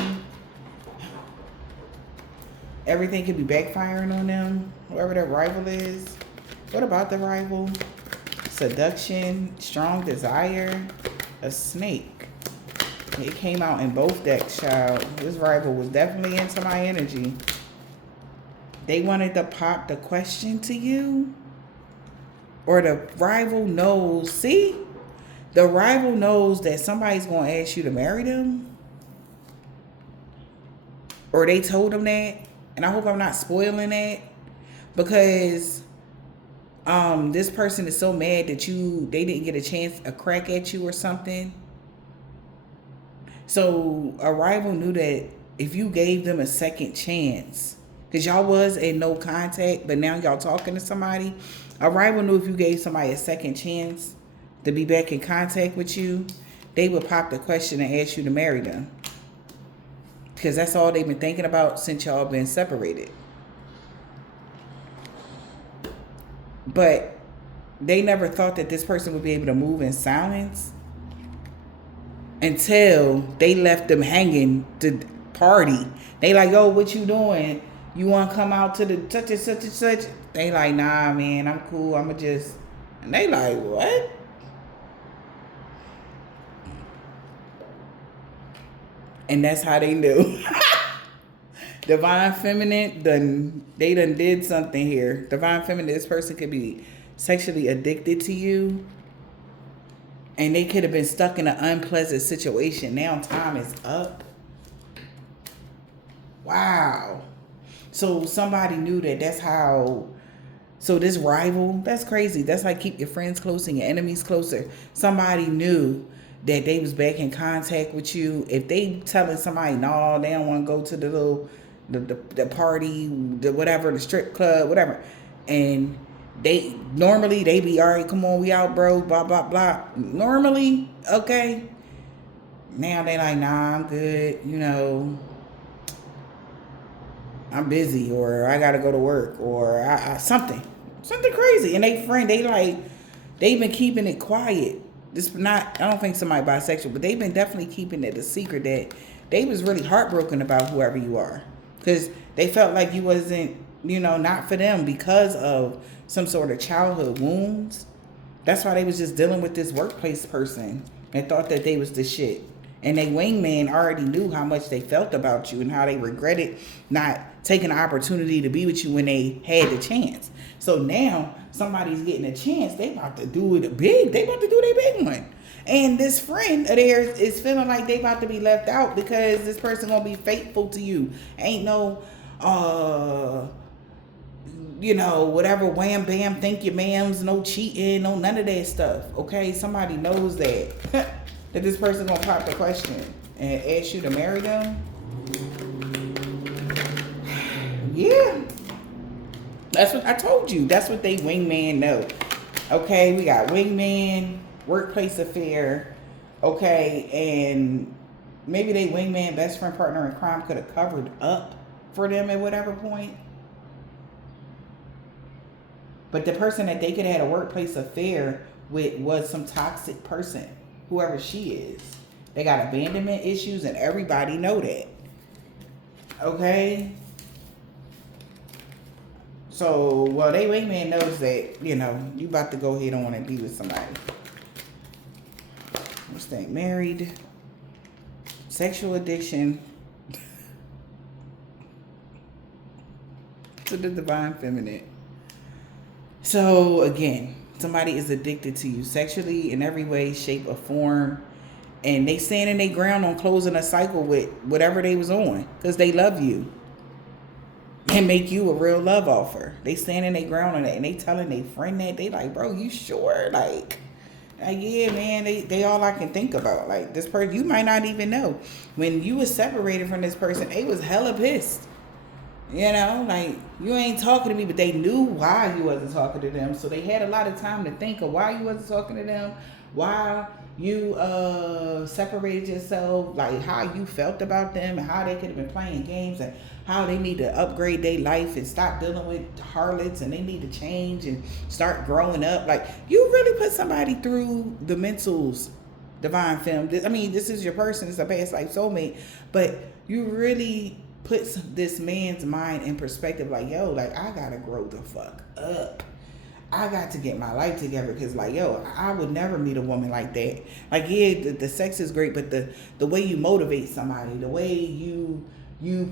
Everything could be backfiring on them. Whoever their rival is. What about the rival? Seduction, strong desire, a snake. It came out in both decks, child. This rival was definitely into my energy. They wanted to pop the question to you. Or the rival knows. See? The rival knows that somebody's going to ask you to marry them. Or they told them that. And I hope I'm not spoiling that. Because this person is so mad that they didn't get a crack at you or something. So a rival knew that if you gave them a second chance, because y'all was in no contact, but now y'all talking to somebody. A rival knew if you gave somebody a second chance to be back in contact with you, they would pop the question and ask you to marry them. Because that's all they've been thinking about since y'all been separated. But they never thought that this person would be able to move in silence until they left them hanging to party. They like, yo, what you doing? You want to come out to the such and such and such? They like, nah, man, I'm cool. I'ma just... And they like, what? And that's how they knew. Divine Feminine, they done did something here. Divine Feminine, this person could be sexually addicted to you. And they could have been stuck in an unpleasant situation. Now time is up. Wow. So somebody knew that that's how... So this rival, that's crazy. That's like keep your friends close and your enemies closer. Somebody knew that they was back in contact with you. If they telling somebody, no, they don't want to go to the little, the party, the whatever, the strip club, whatever. And they be, all right, come on, we out, bro, blah, blah, blah. Normally, okay. Now they like, nah, I'm good, I'm busy, or I gotta go to work, or something crazy. And they like, they've been keeping it quiet. This not, I don't think somebody bisexual, but they've been definitely keeping it a secret that they was really heartbroken about whoever you are, because they felt like you wasn't, not for them because of some sort of childhood wounds. That's why they was just dealing with this workplace person and thought that they was the shit. And they wingman already knew how much they felt about you and how they regretted not taking the opportunity to be with you when they had the chance. So now somebody's getting a chance. They about to do it big. They about to do their big one. And this friend of theirs is feeling like they about to be left out because this person gonna be faithful to you. Ain't no, whatever wham bam, thank you ma'ams, no cheating, no none of that stuff. Okay, somebody knows that. That this person gonna pop the question and ask you to marry them. Yeah. That's what I told you. That's what they wingman know. Okay, we got wingman, workplace affair. Okay, and maybe they wingman, best friend, partner in crime could have covered up for them at whatever point. But the person that they could have had a workplace affair with was some toxic person, whoever she is. They got abandonment issues and everybody know that. Okay? So, well, they wingman knows that, you about to go ahead on and be with somebody. What's that? Married, sexual addiction to the divine feminine. So, again, somebody is addicted to you sexually in every way, shape, or form. And they standing their ground on closing a cycle with whatever they was on. Because they love you. And make you a real love offer. They standing their ground on that. And they telling their friend that. They like, bro, you sure? Like yeah, man, they all I can think about. Like, this person, you might not even know. When you was separated from this person, they was hella pissed. Like, you ain't talking to me, but they knew why you wasn't talking to them. So they had a lot of time to think of why you wasn't talking to them, why you separated yourself, like how you felt about them and how they could have been playing games and how they need to upgrade their life and stop dealing with harlots and they need to change and start growing up. Like, you really put somebody through the mentals, divine femme. This is your person. It's a past life soulmate. But you really puts this man's mind in perspective, like, yo, like, I gotta grow the fuck up. I got to get my life together because, like, yo, I would never meet a woman like that. Like, yeah, the sex is great, but the way you motivate somebody, the way you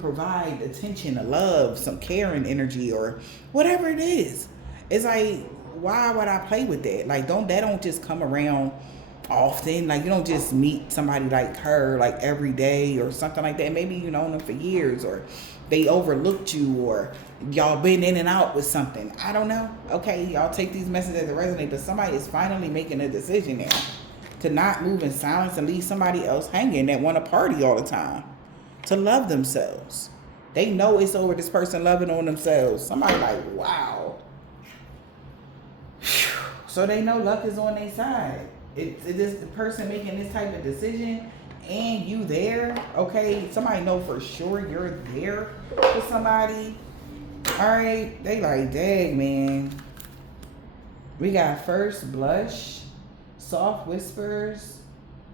provide attention, a love, some caring energy, or whatever it is, it's like, why would I play with that? Like, that don't just come around often. Like, you don't just meet somebody like her like every day or something like that. Maybe you known them for years, or they overlooked you, or y'all been in and out with something. I don't know. Okay, y'all take these messages as a resonate, but somebody is finally making a decision now to not move in silence and leave somebody else hanging that want to party all the time, to love themselves. They know it's over. This person loving on themselves. Somebody like, wow. So they know luck is on their side. It is the person making this type of decision and you there. Okay, somebody know for sure you're there for somebody. All right, they like, dang, man. We got first blush, soft whispers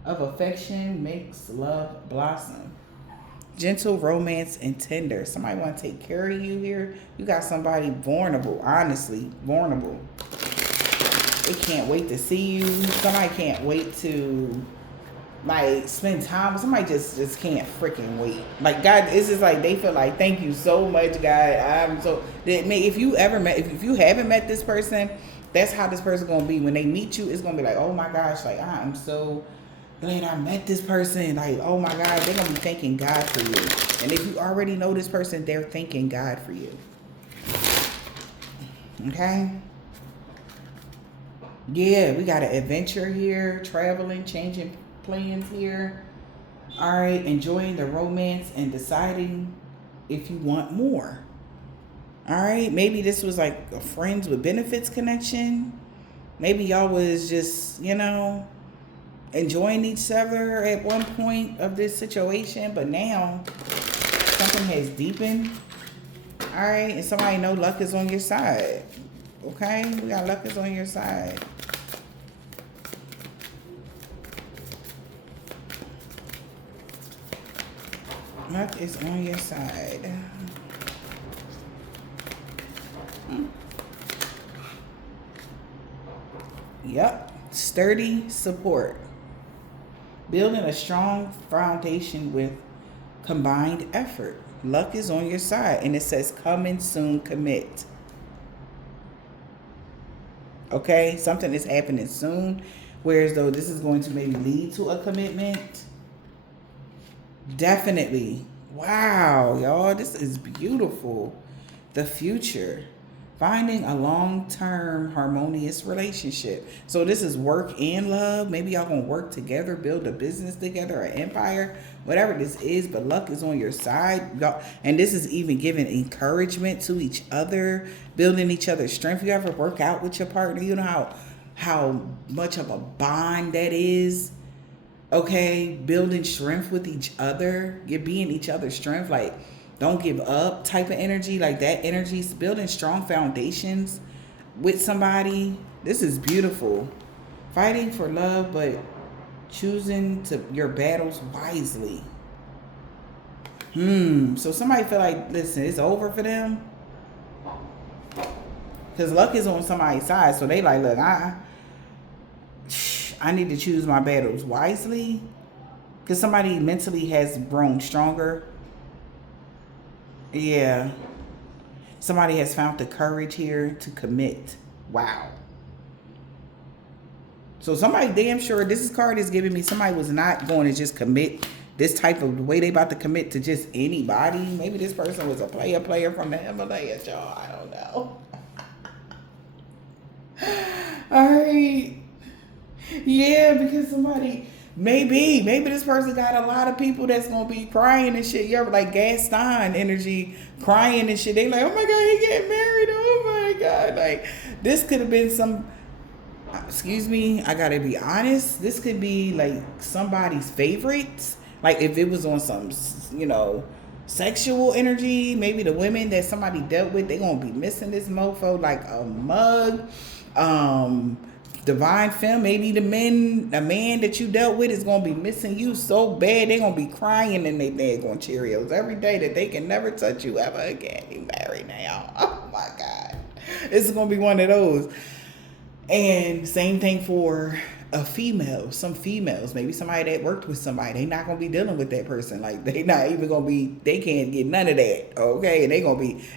of affection makes love blossom. Gentle romance and tender. Somebody want to take care of you here. You got somebody vulnerable, honestly, vulnerable. They can't wait to see you. Somebody can't wait to, like, spend time. Somebody just can't freaking wait. Like, God, it's just like they feel like, thank you so much, God. I'm so, if you haven't met this person, that's how this person's gonna be. When they meet you, it's gonna be like, oh my gosh, like, I'm so glad I met this person. Like, oh my God, they're gonna be thanking God for you. And if you already know this person, they're thanking God for you. Okay? Yeah, we got an adventure here, traveling, changing plans here. All right, enjoying the romance and deciding if you want more. All right, maybe this was like a friends with benefits connection. Maybe y'all was just, enjoying each other at one point of this situation, but now something has deepened. All right, and somebody know luck is on your side. Okay, we got luck is on your side. Luck is on your side. Yep. Sturdy support. Building a strong foundation with combined effort. Luck is on your side. And it says coming soon, commit. Okay? Something is happening soon. Whereas though this is going to maybe lead to a commitment. Definitely. Wow, y'all. This is beautiful. The future. Finding a long-term harmonious relationship. So this is work and love. Maybe y'all gonna work together, build a business together, an empire, whatever this is, but luck is on your side. Y'all, and this is even giving encouragement to each other, building each other's strength. You ever work out with your partner? You know how much of a bond that is. Okay, building strength with each other. You're being each other's strength, like don't give up type of energy, like that energy. Building strong foundations with somebody. This is beautiful. Fighting for love, but choosing your battles wisely. So somebody feel like, listen, it's over for them. Because luck is on somebody's side. So they like, look, I need to choose my battles wisely. Because somebody mentally has grown stronger. Yeah. Somebody has found the courage here to commit. Wow. So somebody damn sure, this card is giving me somebody was not going to just commit this type of the way they about to commit to just anybody. Maybe this person was a player from the Himalayas, y'all. I don't know. All right. Yeah, because somebody, maybe this person got a lot of people that's gonna be crying and shit. You ever like Gaston energy, crying and shit. They like, oh my God, he getting married. Oh my God. Like this could have been some, excuse me, I gotta be honest. This could be like somebody's favorites. Like if it was on some, sexual energy, maybe the women that somebody dealt with, they gonna be missing this mofo like a mug. Divine femme, maybe the man that you dealt with is gonna be missing you so bad they're gonna be crying in their daggone Cheerios every day that they can never touch you ever again. You married now. Oh my God. This is gonna be one of those. And same thing for a female. Some females, maybe somebody that worked with somebody, they not gonna be dealing with that person. Like they not even gonna be, they can't get none of that. Okay. And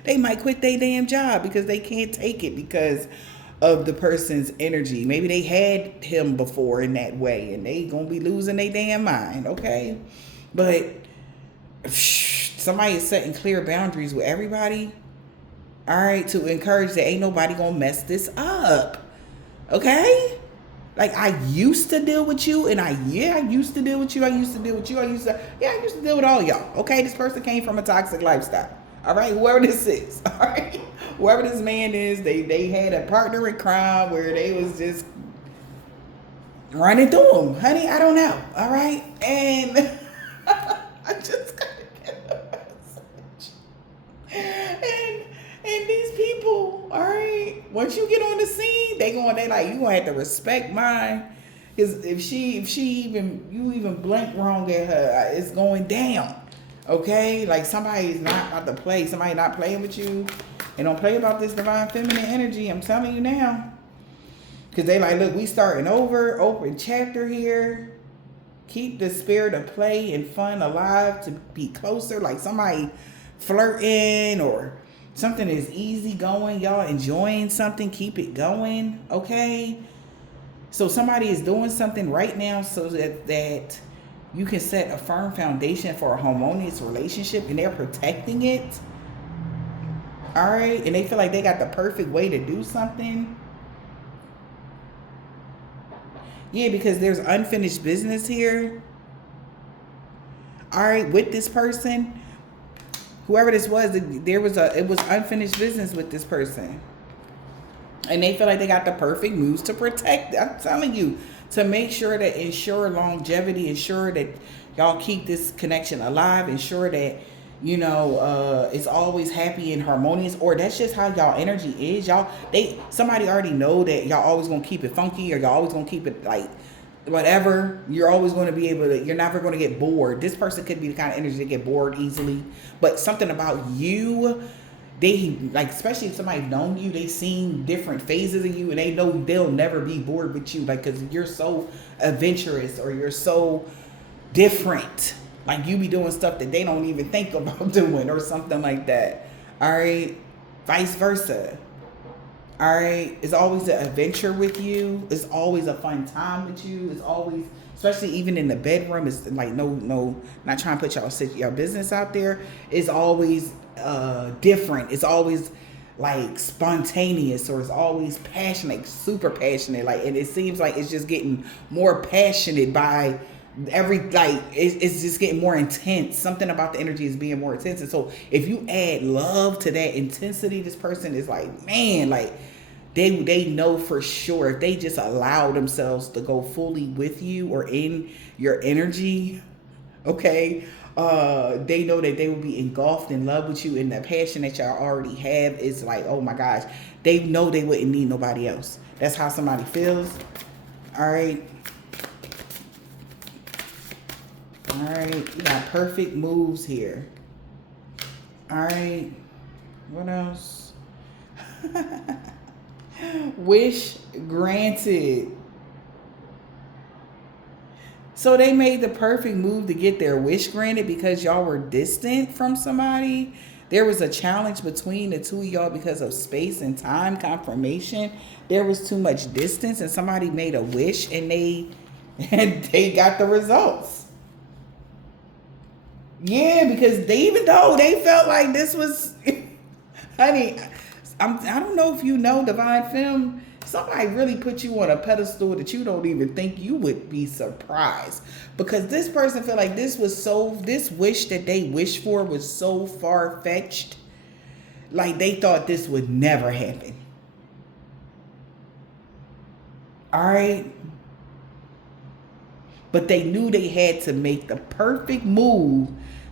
they might quit their damn job because they can't take it because of the person's energy. Maybe they had him before in that way and they gonna be losing their damn mind. Okay. But somebody is setting clear boundaries with everybody. All right. To encourage that ain't nobody gonna mess this up. Okay. Like I used to deal with you and I used to deal with you. I used to deal with all y'all. Okay. This person came from a toxic lifestyle. All right, whoever this is, all right, whoever this man is, they had a partner in crime where they was just running through him, honey. I don't know, all right, and I just gotta get a message. And these people, all right, once you get on the scene, they like you gonna have to respect mine, because if you even blink wrong at her, it's going down. Okay, like somebody's not about to play. Somebody not playing with you. And don't play about this divine feminine energy. I'm telling you now. Because they like, look, we starting over. Open chapter here. Keep the spirit of play and fun alive to be closer. Like somebody flirting or something is easy going. Y'all enjoying something. Keep it going. Okay. So somebody is doing something right now so that you can set a firm foundation for a harmonious relationship and they're protecting it. All right. And they feel like they got the perfect way to do something. Yeah, because there's unfinished business here. All right. With this person, whoever this was, it was unfinished business with this person. And they feel like they got the perfect moves to protect. I'm telling you. To make sure that ensure longevity, ensure that y'all keep this connection alive, ensure that, it's always happy and harmonious, or that's just how y'all energy is. Somebody already know that y'all always gonna keep it funky or y'all always gonna keep it like whatever, you're always going to be able to, you're never going to get bored. This person could be the kind of energy to get bored easily, but something about you, they like, especially if somebody's known you, they seen different phases of you, and they know they'll never be bored with you, like, because you're so adventurous, or you're so different. Like, you be doing stuff that they don't even think about doing, or something like that. All right, vice versa. All right, it's always an adventure with you. It's always a fun time with you. It's always, especially even in the bedroom, it's like, no, not trying to put y'all business out there. It's always different. It's always like spontaneous, or it's always passionate, super passionate. Like, and it seems like it's just getting more passionate by every, like, it's just getting more intense. Something about the energy is being more intense. And so if you add love to that intensity, this person is like, man, like, they know for sure, if they just allow themselves to go fully with you or in your energy, okay, they know that they will be engulfed in love with you, and the passion that y'all already have is like, oh my gosh, they know they wouldn't need nobody else. That's how somebody feels. All right. All right, you got perfect moves here. All right, what else? Wish granted. So they made the perfect move to get their wish granted because y'all were distant from somebody. There was a challenge between the two of y'all because of space and time confirmation. There was too much distance, and somebody made a wish, and they got the results. Yeah, because even though they felt like this was, honey, I don't know if you know, Divine Femme, somebody really put you on a pedestal that you don't even think you would be surprised. Because this person felt like this wish that they wished for was so far-fetched. Like, they thought this would never happen. All right? But they knew they had to make the perfect move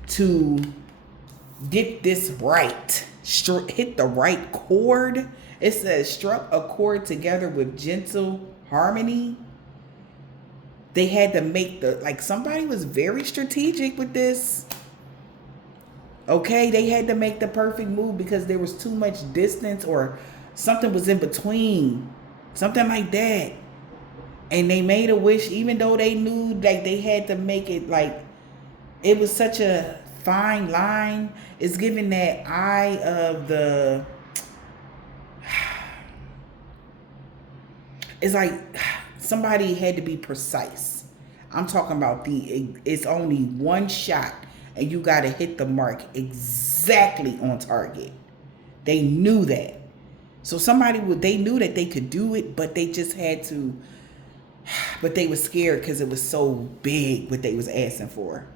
to get this right. Hit the right chord. It says struck a chord together with gentle harmony. They had to make somebody was very strategic with this. Okay, they had to make the perfect move because there was too much distance, or something was in between. Something like that. And they made a wish, even though they knew like they had to make it, like, it was such a fine line. It's giving that eye of the, it's like somebody had to be precise. I'm talking about it's only one shot, and you got to hit the mark exactly on target. They knew that. So they knew that they could do it, but they just had to, but they were scared because it was so big what they was asking for.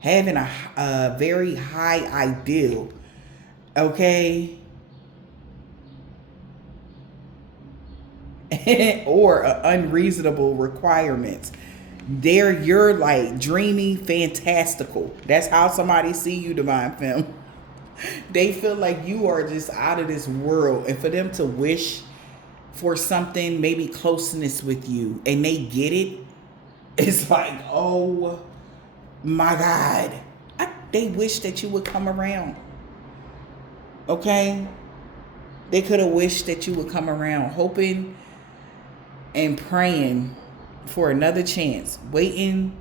Having a very high ideal, okay, or unreasonable requirements. You're like dreamy, fantastical. That's how somebody see you, Divine Femme. They feel like you are just out of this world, and for them to wish for something, maybe closeness with you, and they get it, it's like, oh my God. They wish that you would come around. Okay? They could have wished that you would come around, hoping and praying for another chance, waiting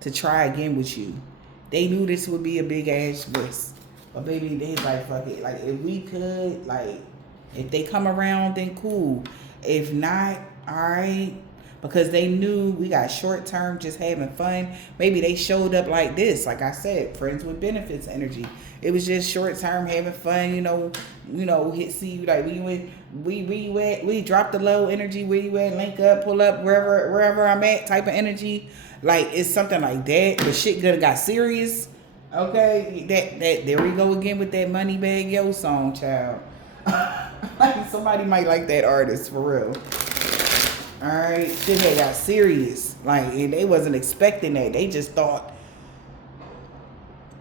to try again with you. They knew this would be a big ass risk. But baby, they like, fuck it. Like, if we could, like, if they come around, then cool. If not, all right. Because they knew we got short term, just having fun. Maybe they showed up like this, like I said, friends with benefits energy. It was just short term, having fun, see you like we drop the low energy, where you at, link up, pull up wherever I'm at type of energy. Like, it's something like that. But shit could have got serious. Okay, that there we go again with that Moneybag Yo song, child. Somebody might like that artist for real. All right, shit had got serious. Like, and they wasn't expecting that. They just thought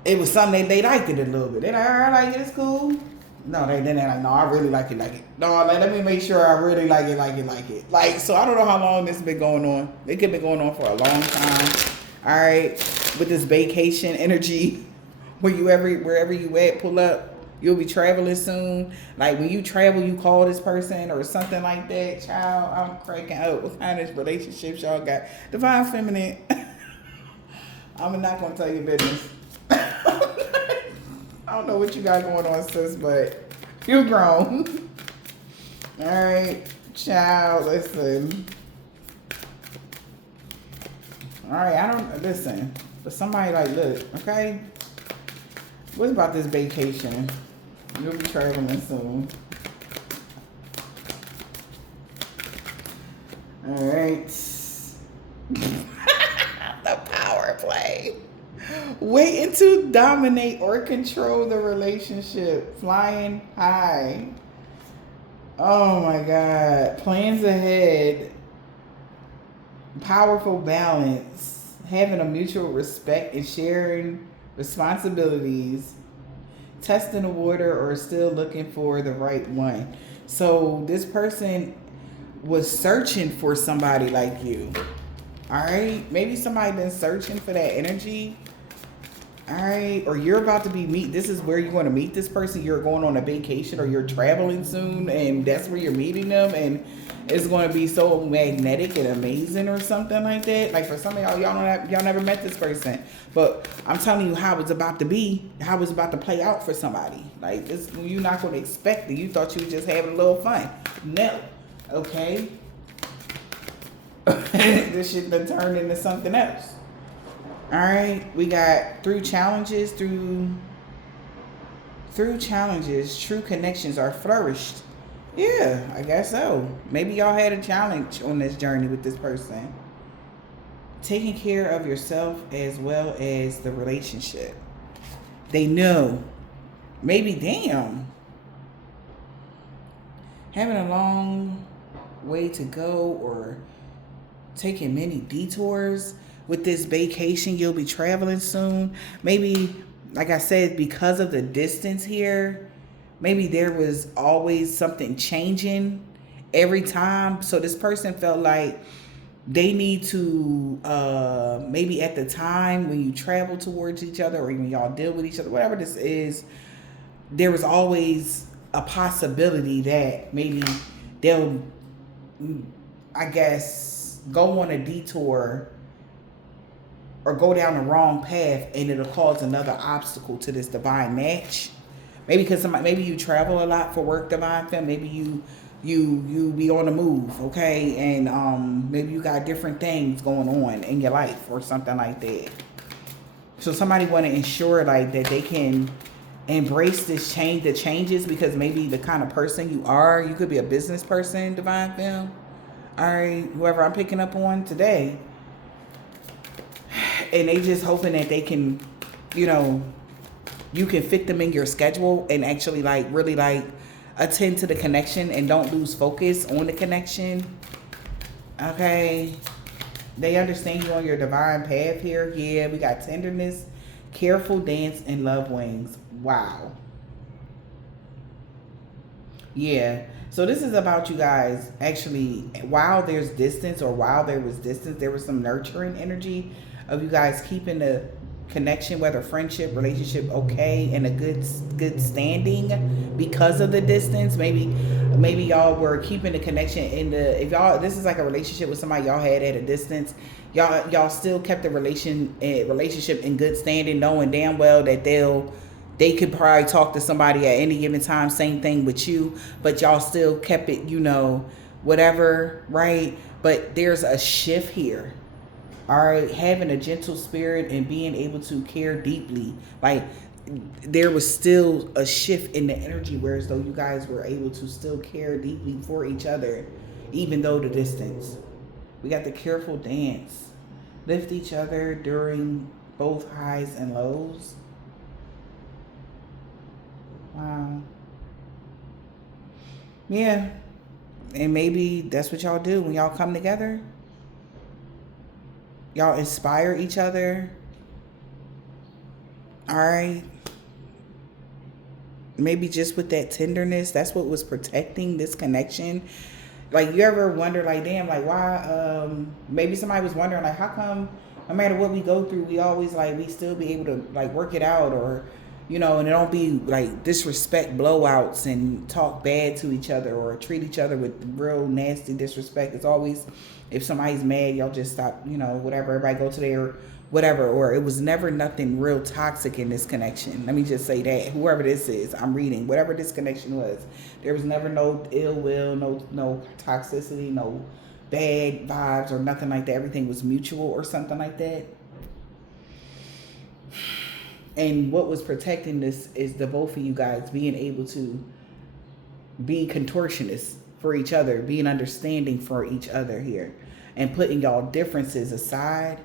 it was something that they liked it a little bit. They like, all right, like, it's cool. No, they're like, no, I really like it. No, like, let me make sure I really like it. Like, so I don't know how long this has been going on. It could be going on for a long time. All right, with this vacation energy, wherever you at, pull up. You'll be traveling soon. Like when you travel, you call this person or something like that. Child, I'm cracking up. What kind of relationships y'all got? Divine Feminine. I'm not gonna tell your business. I don't know what you got going on, sis, but you're grown. All right, child. Listen. All right, I don't listen, but somebody like, look, okay. What about this vacation? You'll be traveling soon. All right. The power play. Waiting to dominate or control the relationship. Flying high. Oh my God. Plans ahead. Powerful balance. Having a mutual respect and sharing responsibilities. Testing the water or still looking for the right one. So this person was searching for somebody like you. All right, maybe somebody been searching for that energy. All right, or you're about to be this is where you're going to meet this person. You're going on a vacation or you're traveling soon, and that's where you're meeting them, and it's going to be so magnetic and amazing or something like that. Like for some of y'all never met this person, but I'm telling you how it's about to be, how it's about to play out for somebody. Like this, you're not going to expect it. You thought you were just having a little fun. No, okay. This shit done turned into something else. All right, we got through challenges, true connections are flourished. Yeah, I guess so. Maybe y'all had a challenge on this journey with this person. Taking care of yourself as well as the relationship. They know. Maybe, damn. Having a long way to go or taking many detours. With this vacation, you'll be traveling soon. Maybe, like I said, because of the distance here, maybe there was always something changing every time. So this person felt like they need to, maybe at the time when you travel towards each other or when y'all deal with each other, whatever this is, there was always a possibility that maybe they'll, I guess, go on a detour or go down the wrong path, and it'll cause another obstacle to this divine match. Maybe because maybe you travel a lot for work, divine femme. Maybe you be on the move, okay, and maybe you got different things going on in your life or something like that. So somebody want to ensure like that they can embrace the changes, because maybe the kind of person you are, you could be a business person, divine femme. All right, whoever I'm picking up on today. And they just hoping that they can, you can fit them in your schedule and actually like really like attend to the connection and don't lose focus on the connection. Okay. They understand you on your divine path here. Yeah, we got tenderness, careful dance, and love wings. Wow. Yeah. So this is about you guys actually, while there's distance or while there was distance, there was some nurturing energy of you guys keeping the connection, whether friendship, relationship, okay, and a good standing because of the distance. Maybe y'all were keeping the connection if y'all, this is like a relationship with somebody y'all had at a distance, y'all still kept the relationship in good standing, knowing damn well that they could probably talk to somebody at any given time, same thing with you, but y'all still kept it, whatever, right? But there's a shift here. All right, having a gentle spirit and being able to care deeply. Like there was still a shift in the energy, whereas though you guys were able to still care deeply for each other, even though the distance. We got the careful dance. Lift each other during both highs and lows. Wow. Yeah. And maybe that's what y'all do when y'all come together. Y'all inspire each other. All right. maybe just with that tenderness, that's what was protecting this connection. Like, you ever wonder, like, damn, like, why, maybe somebody was wondering, like, how come no matter what we go through, we always, like, we still be able to, like, work it out, or, you know, and it don't be, like, disrespect blowouts and talk bad to each other or treat each other with real nasty disrespect. It's always, if somebody's mad, y'all just stop, you know, whatever, everybody go to their whatever, or it was never nothing real toxic in this connection. Let me just say that, whoever this is, I'm reading, whatever this connection was, there was never no ill will, no toxicity, no bad vibes or nothing like that. Everything was mutual or something like that. And what was protecting this is the both of you guys being able to be contortionists for each other, being understanding for each other here, and putting y'all differences aside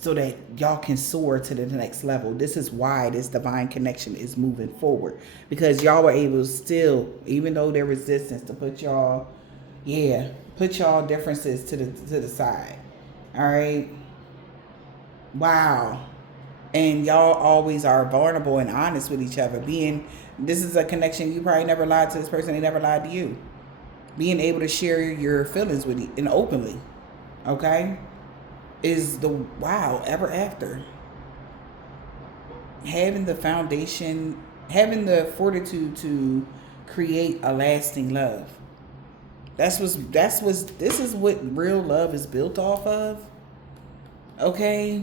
so that y'all can soar to the next level. This is why this divine connection is moving forward, because y'all were able to still, even though there was resistance, to put y'all differences to the side. All right. Wow. And y'all always are vulnerable and honest with each other. This is a connection, you probably never lied to this person, they never lied to you. Being able to share your feelings with you and openly. Okay? Is the wow ever after. Having the foundation, having the fortitude to create a lasting love. This is what real love is built off of. Okay?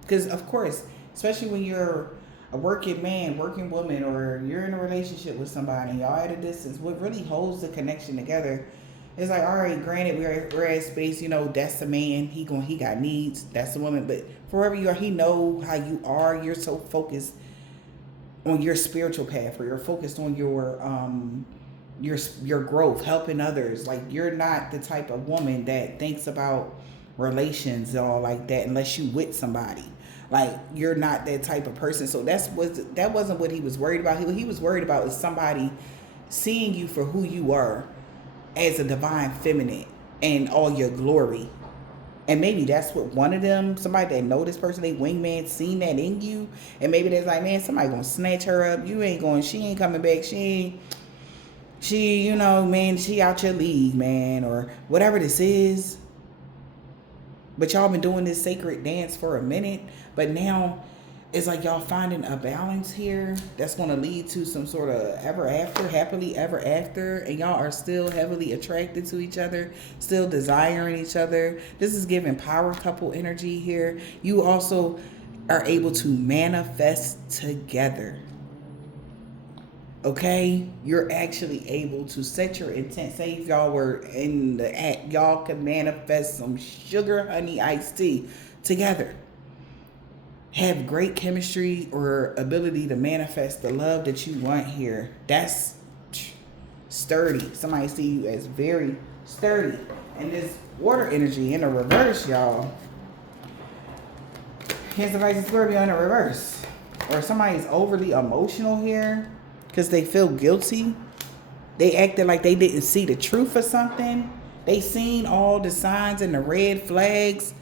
Because of course, especially when you're a working man, working woman, or you're in a relationship with somebody, y'all at a distance, what really holds the connection together, it's like, all right, granted, we're at space, you know, that's the man, he got needs, that's the woman, but wherever you are, he know how you are. You're so focused on your spiritual path, or you're focused on your growth, helping others. Like, you're not the type of woman that thinks about relations and all like that unless you with somebody. Like, you're not that type of person. So that wasn't what he was worried about. What he was worried about is somebody seeing you for who you are, as a divine feminine and all your glory. And maybe that's what one of them, somebody that know this person, they wingman, seen that in you, and maybe they're like, man, somebody gonna snatch her up, she ain't coming back, she you know, man, she out your league, man, or whatever this is. But y'all been doing this sacred dance for a minute, but now it's like y'all finding a balance here that's going to lead to some sort of ever after, happily ever after, and y'all are still heavily attracted to each other, still desiring each other. This is giving power couple energy here. You also are able to manifest together. Okay? You're actually able to set your intent. Say if y'all were in the act, y'all could manifest some sugar honey iced tea together. Have great chemistry or ability to manifest the love that you want here. That's sturdy. Somebody see you as very sturdy. And this water energy in the reverse, y'all. Cancer, Pisces, Scorpio in the reverse. Or somebody's overly emotional here because they feel guilty. They acted like they didn't see the truth of something. They seen all the signs and the red flags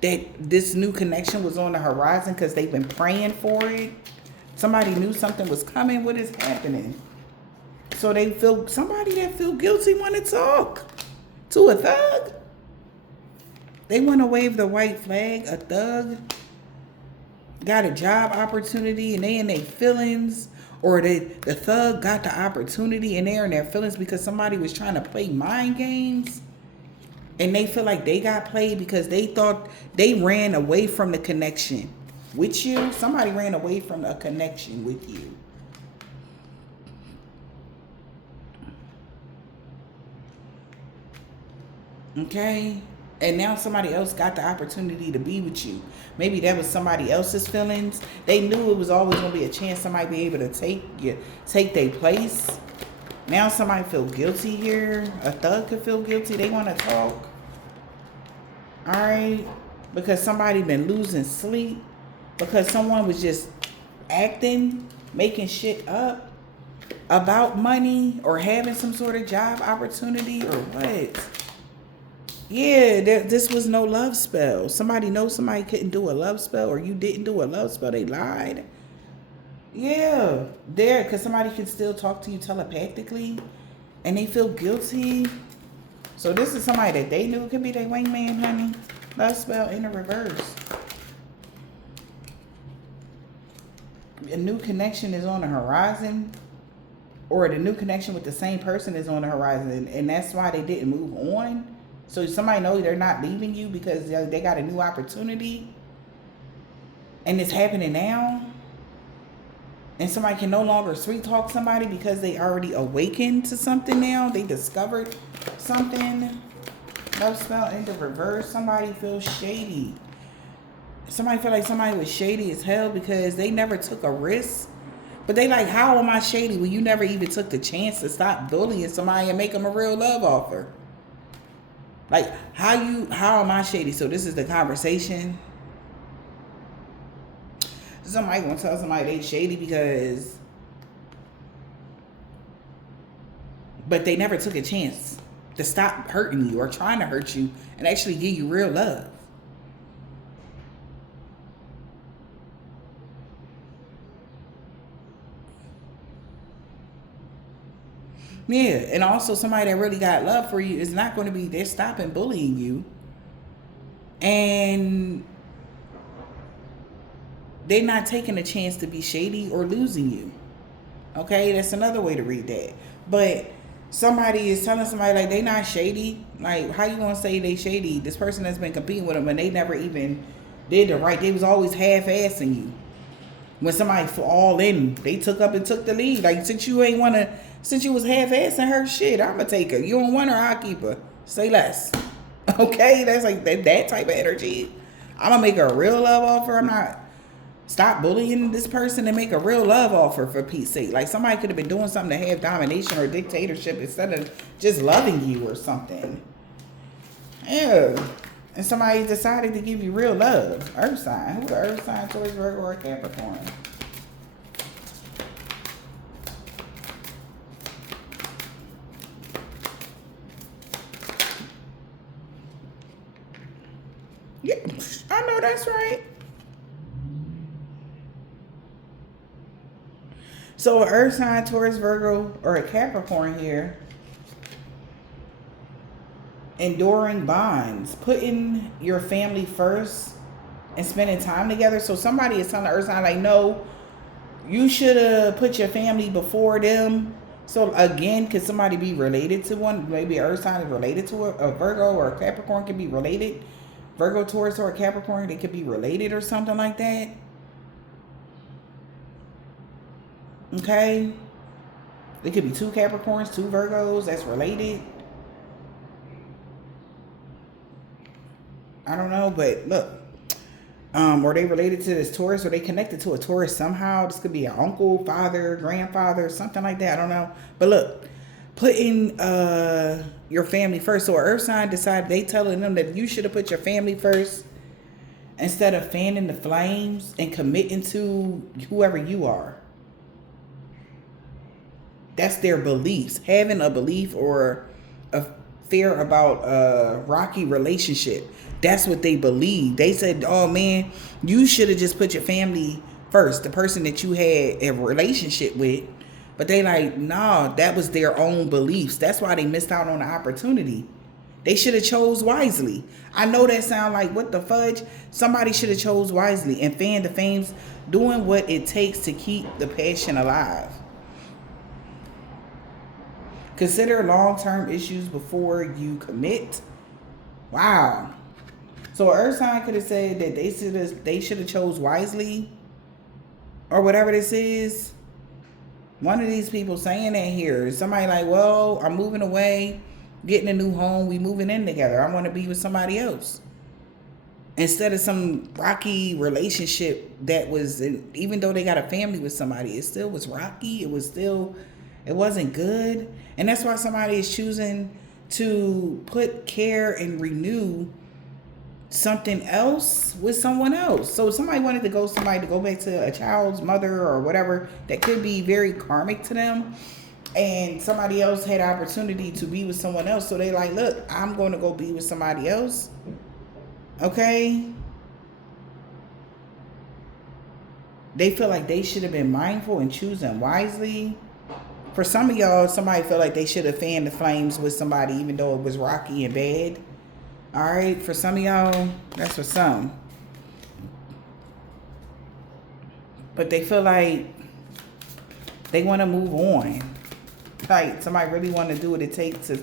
that this new connection was on the horizon because they've been praying for it. Somebody knew something was coming. What is happening? So somebody that feel guilty want to talk to a thug. They want to wave the white flag. A thug got a job opportunity and they in their feelings, or the thug got the opportunity and they're in their feelings because somebody was trying to play mind games. And they feel like they got played because they thought they ran away from the connection with you. Somebody ran away from a connection with you. Okay? And now somebody else got the opportunity to be with you. Maybe that was somebody else's feelings. They knew it was always going to be a chance somebody be able to take their place. Now somebody feel guilty here. A thug could feel guilty. They want to talk. All right? Because somebody been losing sleep. Because someone was just acting, making shit up about money or having some sort of job opportunity or what. Yeah, this was no love spell. Somebody knows somebody couldn't do a love spell, or you didn't do a love spell. They lied. Yeah, there, because somebody can still talk to you telepathically and they feel guilty. So this is somebody that they knew could be their wingman, honey. Love spell in the reverse. A new connection is on the horizon, or the new connection with the same person is on the horizon, and that's why they didn't move on. So somebody knows they're not leaving you because they got a new opportunity, and it's happening now. And somebody can no longer sweet talk somebody because they already awakened to something now. They discovered something. Love spell in the reverse. Somebody feels shady. Somebody feel like somebody was shady as hell because they never took a risk. But they like, how am I shady when you never even took the chance to stop bullying somebody and make them a real love offer? Like, how am I shady? So this is the conversation. Somebody gonna tell somebody they shady because, but they never took a chance to stop hurting you or trying to hurt you and actually give you real love. Yeah, and also somebody that really got love for you is not going to be, they're stopping bullying you. And they're not taking a chance to be shady or losing you. Okay, that's another way to read that. But somebody is telling somebody like they not shady. Like, how you gonna say they shady? This person that's been competing with them and they never even did the right. They was always half-assing you. When somebody all in, they took up and took the lead. Like, since you was half-assing her, shit, I'ma take her. You don't want her, I'll keep her. Say less. Okay, that's like that type of energy. I'm gonna make her a real love offer. I'm not. Stop bullying this person and make a real love offer, for Pete's sake. Like, somebody could have been doing something to have domination or dictatorship instead of just loving you or something. Yeah. And somebody decided to give you real love. Earth sign. Who the earth sign, Taurus, Virgo, or Capricorn? Yeah, I know that's right. So an earth sign, Taurus, Virgo, or a Capricorn here. Enduring bonds. Putting your family first and spending time together. So somebody is telling the earth sign, like, no, you should have put your family before them. So again, could somebody be related to one? Maybe earth sign is related to a Virgo, or a Capricorn could be related. Virgo, Taurus, or a Capricorn, they could be related or something like that. Okay. It could be two Capricorns, two Virgos that's related. I don't know, but look. Are they related to this Taurus? Are they connected to a Taurus somehow? This could be an uncle, father, grandfather, something like that. I don't know. But look, putting your family first. So earth sign decided, they telling them that you should have put your family first instead of fanning the flames and committing to whoever you are. That's their beliefs. Having a belief or a fear about a rocky relationship. That's what they believe. They said, oh man, you should have just put your family first, the person that you had a relationship with. But they like, nah, that was their own beliefs. That's why they missed out on the opportunity. They should have chose wisely. I know that sound like, what the fudge? Somebody should have chose wisely and fanned the flames, doing what it takes to keep the passion alive. Consider long-term issues before you commit. Wow. So earth sign could have said that they should have chose wisely, or whatever this is. One of these people saying that here. Somebody like, well, I'm moving away, getting a new home, we moving in together. I want to be with somebody else. Instead of some rocky relationship that was, even though they got a family with somebody, it still was rocky. It wasn't good. And that's why somebody is choosing to put care and renew something else with someone else. So if somebody wanted to go back to a child's mother or whatever, that could be very karmic to them. And somebody else had an opportunity to be with someone else. So they like, look, I'm going to go be with somebody else. Okay. They feel like they should have been mindful and choosing wisely. For some of y'all, somebody feel like they should have fanned the flames with somebody even though it was rocky and bad. All right, for some of y'all, that's for some. But they feel like they want to move on. Like somebody really want to do what it takes to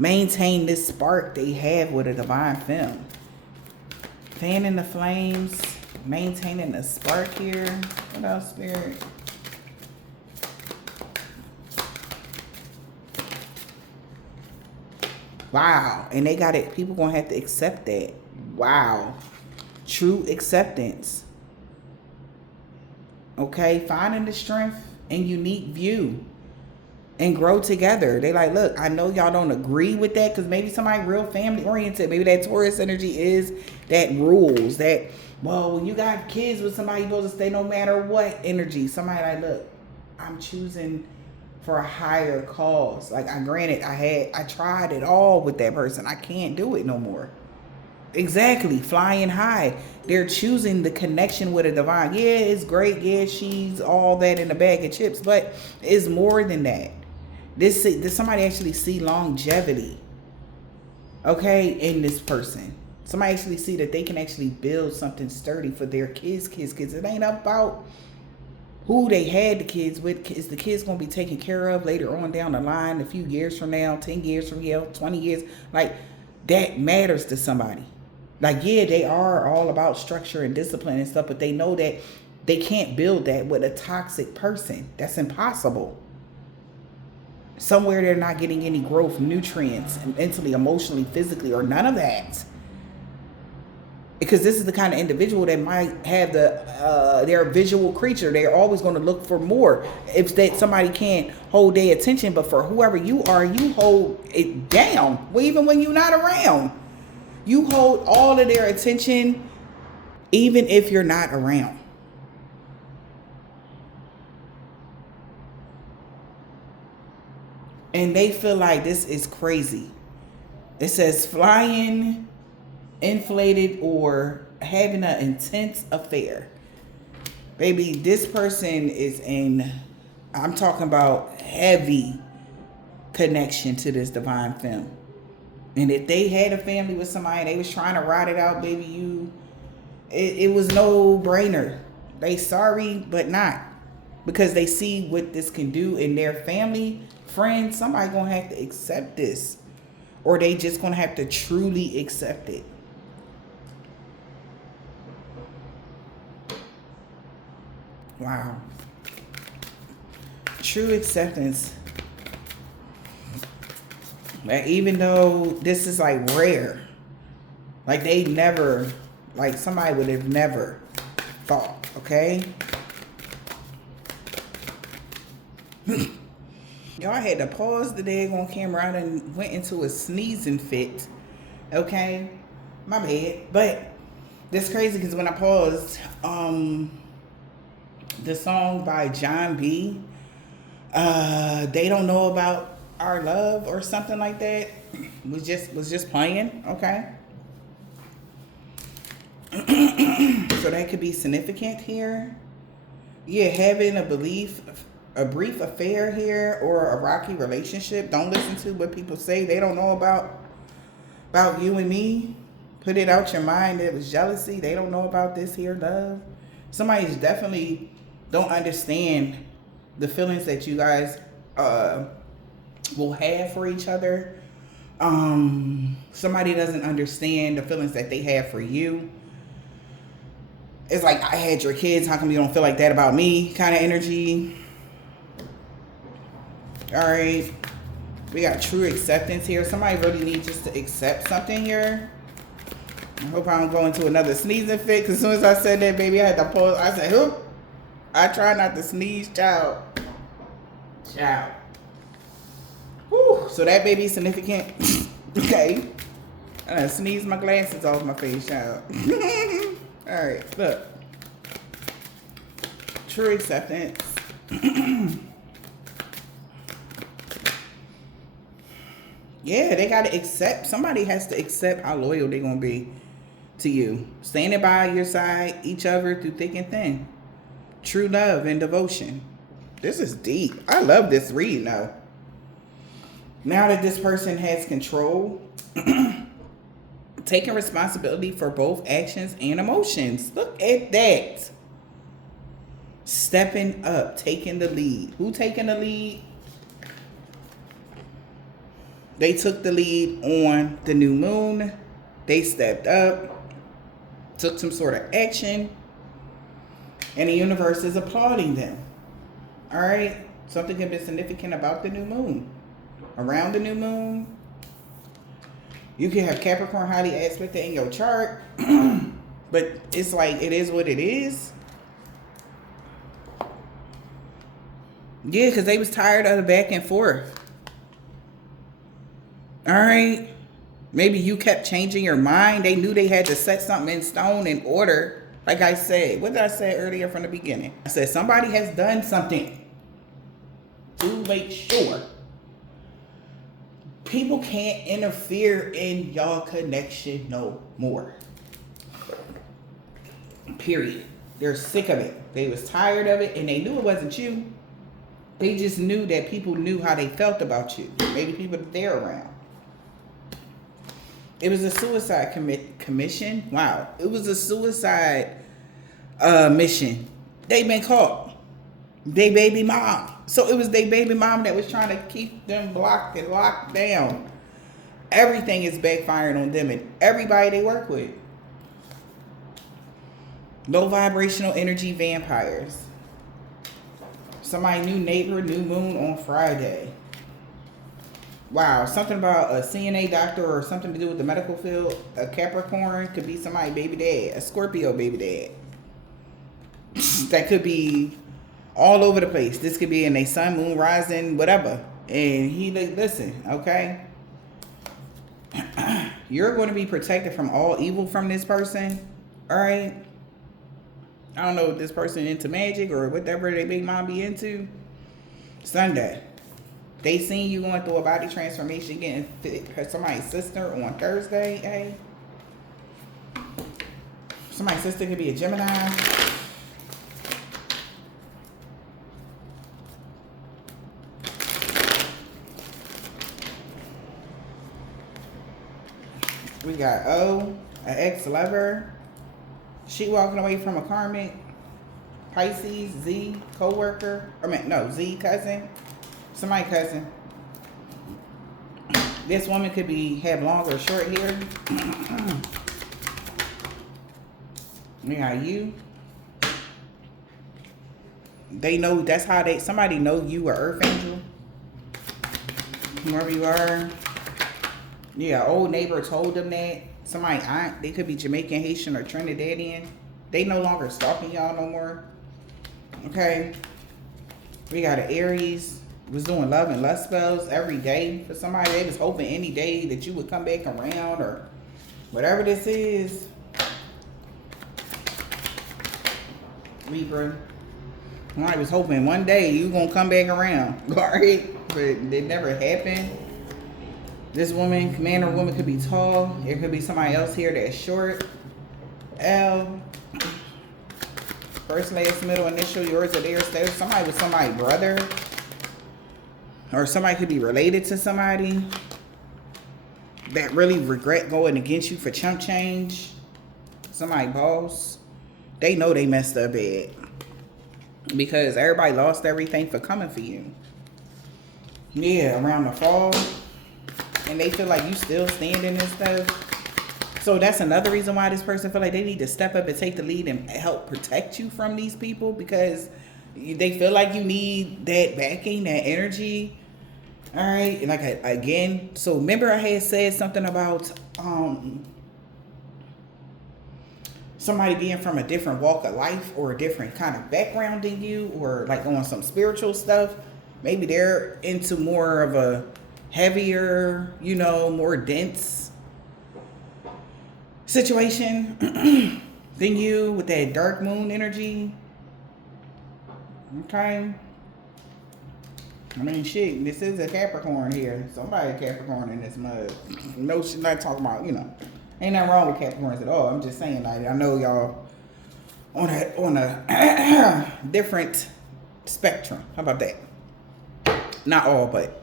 maintain this spark they have with a divine femme. Fanning the flames, maintaining the spark here. What else, Spirit? Wow. And they got it. People gonna have to accept that. Wow. True acceptance. Okay. Finding the strength and unique view. And grow together. They like, look, I know y'all don't agree with that because maybe somebody real family oriented. Maybe that Taurus energy is that rules. That, well, when you got kids with somebody, you're supposed to stay no matter what energy. Somebody like, look, I'm choosing for a higher cause. Like, I tried it all with that person. I can't do it no more. Exactly. Flying high. They're choosing the connection with a divine. Yeah, it's great. Yeah, she's all that in a bag of chips. But it's more than that. Does somebody actually see longevity? Okay, in this person. Somebody actually see that they can actually build something sturdy for their kids. It ain't about who they had the kids with. Is the kids going to be taken care of later on down the line, a few years from now, 10 years from now, 20 years? Like, that matters to somebody. Like, yeah, they are all about structure and discipline and stuff, but they know that they can't build that with a toxic person. That's impossible. Somewhere they're not getting any growth, nutrients, mentally, emotionally, physically, or none of that. Because this is the kind of individual that might have they're a visual creature. They're always going to look for more. If that somebody can't hold their attention, but for whoever you are, you hold it down. Well, even when you're not around, you hold all of their attention, even if you're not around. And they feel like this is crazy. It says flying, inflated, or having an intense affair. Baby, this person is I'm talking about heavy connection to this divine femme. And if they had a family with somebody, they was trying to ride it out, baby, it was no brainer. They sorry, but not. Because they see what this can do in their family, friends. Somebody gonna have to accept this. Or they just gonna have to truly accept it. Wow. True acceptance. Like, even though this is like rare, like they never, like somebody would have never thought, okay? Y'all had to pause the daggone camera out and went into a sneezing fit. Okay? My bad. But that's crazy because when I paused, the song by John B, They Don't Know About Our Love or something like that was just playing, okay? So that could be significant here. Yeah, having a brief affair here, or a rocky relationship. Don't listen to what people say. They don't know about you and me. Put it out your mind. It was jealousy. They don't know about this here love. Somebody's definitely don't understand the feelings that you guys will have for each other. Somebody doesn't understand the feelings that they have for you. It's like, I had your kids, how come you don't feel like that about me kind of energy. All right, we got true acceptance here. Somebody really needs just to accept something here. I hope I don't go into another sneezing fit, because as soon as I said that, baby, I had to pause. I said, "Whoop." I try not to sneeze, child. Whew. So that baby's significant. Okay. I sneezed my glasses off my face, child. All right, look. True acceptance. Yeah, they got to accept. Somebody has to accept how loyal they're going to be to you. Standing by your side, each other through thick and thin. true love and devotion. This is deep. I love this read now. Now that this person has control, taking responsibility for both actions and emotions. Look at that. Stepping up, taking the lead. Who taking the lead? They took the lead on the new moon. They stepped up, took some sort of action, and the universe is applauding them. All right? Something can be significant about the new moon. Around the new moon, you can have Capricorn highly aspected in your chart, but it's like, it is what it is. Yeah, because they was tired of the back and forth. All right? Maybe you kept changing your mind. They knew they had to set something in stone in order. Like I said, what did I say earlier from the beginning? I said somebody has done something to make sure people can't interfere in y'all connection no more. Period. They're sick of it. They was tired of it, and they knew it wasn't you. They just knew that people knew how they felt about you. Maybe people they're around. It was a suicide commission. Wow. It was a suicide mission. They been caught. They baby mom. So it was their baby mom that was trying to keep them blocked and locked down. Everything is backfiring on them and everybody they work with. Low vibrational energy vampires. Somebody new neighbor, new moon on Friday. Wow, something about a CNA doctor or something to do with the medical field. A Capricorn could be somebody's baby dad. A Scorpio baby dad. That could be all over the place. This could be in a sun, moon, rising, whatever. And he like, listen, okay? You're going to be protected from all evil from this person. All right? I don't know if this person into magic or whatever they big mom be into. Sunday. They seen you going through a body transformation, getting fit somebody's sister on Thursday, hey? Somebody's sister could be a Gemini. We got O, an ex-lover. She walking away from a karmic. Pisces, Z, co-worker. Z, cousin. Somebody cousin. This woman could have long or short hair. We got you. They know that's how somebody know you are Earth Angel. Whoever you are. Yeah, old neighbor told them that. Somebody aunt, they could be Jamaican, Haitian, or Trinidadian. They no longer stalking y'all no more. Okay. We got an Aries. Was doing love and lust spells every day for somebody. They was hoping any day that you would come back around or whatever this is. Libra. Somebody was hoping one day you gonna come back around. Alright? But it never happened. This woman, man or woman, could be tall. It could be somebody else here that's short. L. First, last, middle, initial, yours or theirs. Somebody with somebody's brother. Or somebody could be related to somebody that really regret going against you for chump change. Somebody boss. They know they messed up bad. Because everybody lost everything for coming for you. Yeah, around the fall. And they feel like you still standing and stuff. So that's another reason why this person feel like they need to step up and take the lead and help protect you from these people. Because they feel like you need that backing, that energy. All right. And again, so remember I had said something about somebody being from a different walk of life or a different kind of background than you, or like on some spiritual stuff. Maybe they're into more of a heavier, more dense situation than you with that dark moon energy. Okay. I mean, shit, this is a Capricorn here. Somebody Capricorn in this mud. No, she's not talking about, ain't nothing wrong with Capricorns at all. I'm just saying, like, I know y'all on a different spectrum. How about that? Not all, but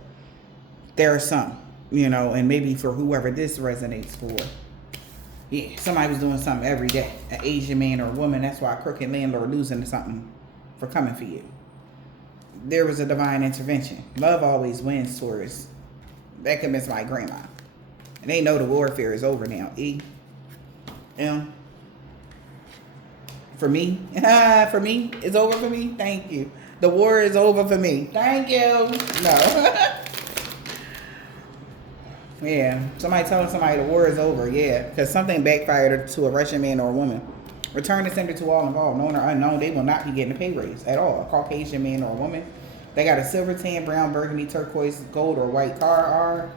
there are some, you know, and maybe for whoever this resonates for. Yeah, somebody was doing something every day. An Asian man or a woman. That's why a crooked landlord losing something for coming for you. There was a divine intervention. Love always wins, Taurus. That could miss my grandma. And they know the warfare is over now. For me, it's over for me. Thank you. The war is over for me. Thank you. No. Yeah, somebody telling somebody the war is over. Yeah, because something backfired to a Russian man or a woman. Return the sender to all involved, known or unknown. They will not be getting a pay raise at all. A Caucasian man or a woman. They got a silver, tan, brown, burgundy, turquoise, gold, or white car.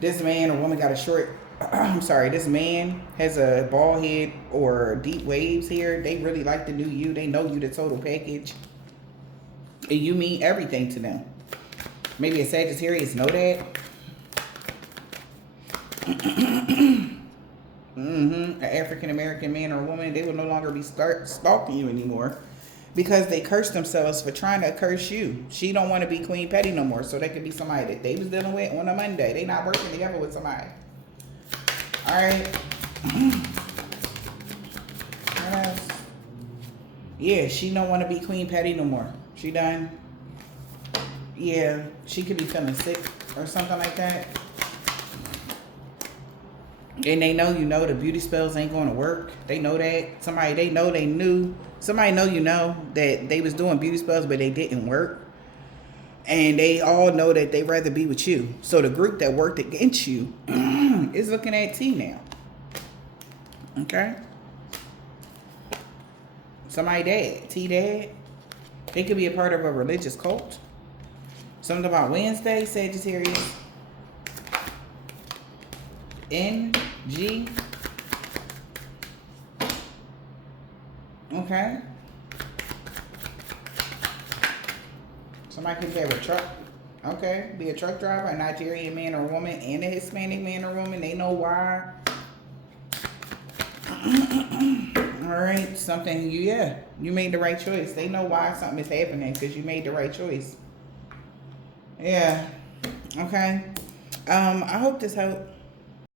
This man or woman got a short. This man has a bald head or deep waves here. They really like the new you. They know you the total package. And you mean everything to them. Maybe a Sagittarius know that. An African American man or woman, they will no longer be stalking you anymore because they cursed themselves for trying to curse you. She don't want to be Queen Petty no more, so that could be somebody that they was dealing with on a Monday. They not working together with somebody. All right. What else? Yeah, she don't want to be Queen Petty no more. She done. Yeah, she could be feeling sick or something like that. And they know, you know, the beauty spells ain't going to work. They know that. Somebody know you know that they was doing beauty spells, but they didn't work. And they all know that they'd rather be with you. So the group that worked against you is looking at T now. Okay? Somebody dead. T dead. They could be a part of a religious cult. Something about Wednesday, Sagittarius. NG. Okay. Somebody could have a truck. Okay. Be a truck driver, a Nigerian man or woman, and a Hispanic man or woman. They know why. All right. Something you made the right choice. They know why something is happening because you made the right choice. Yeah. Okay. I hope this helped.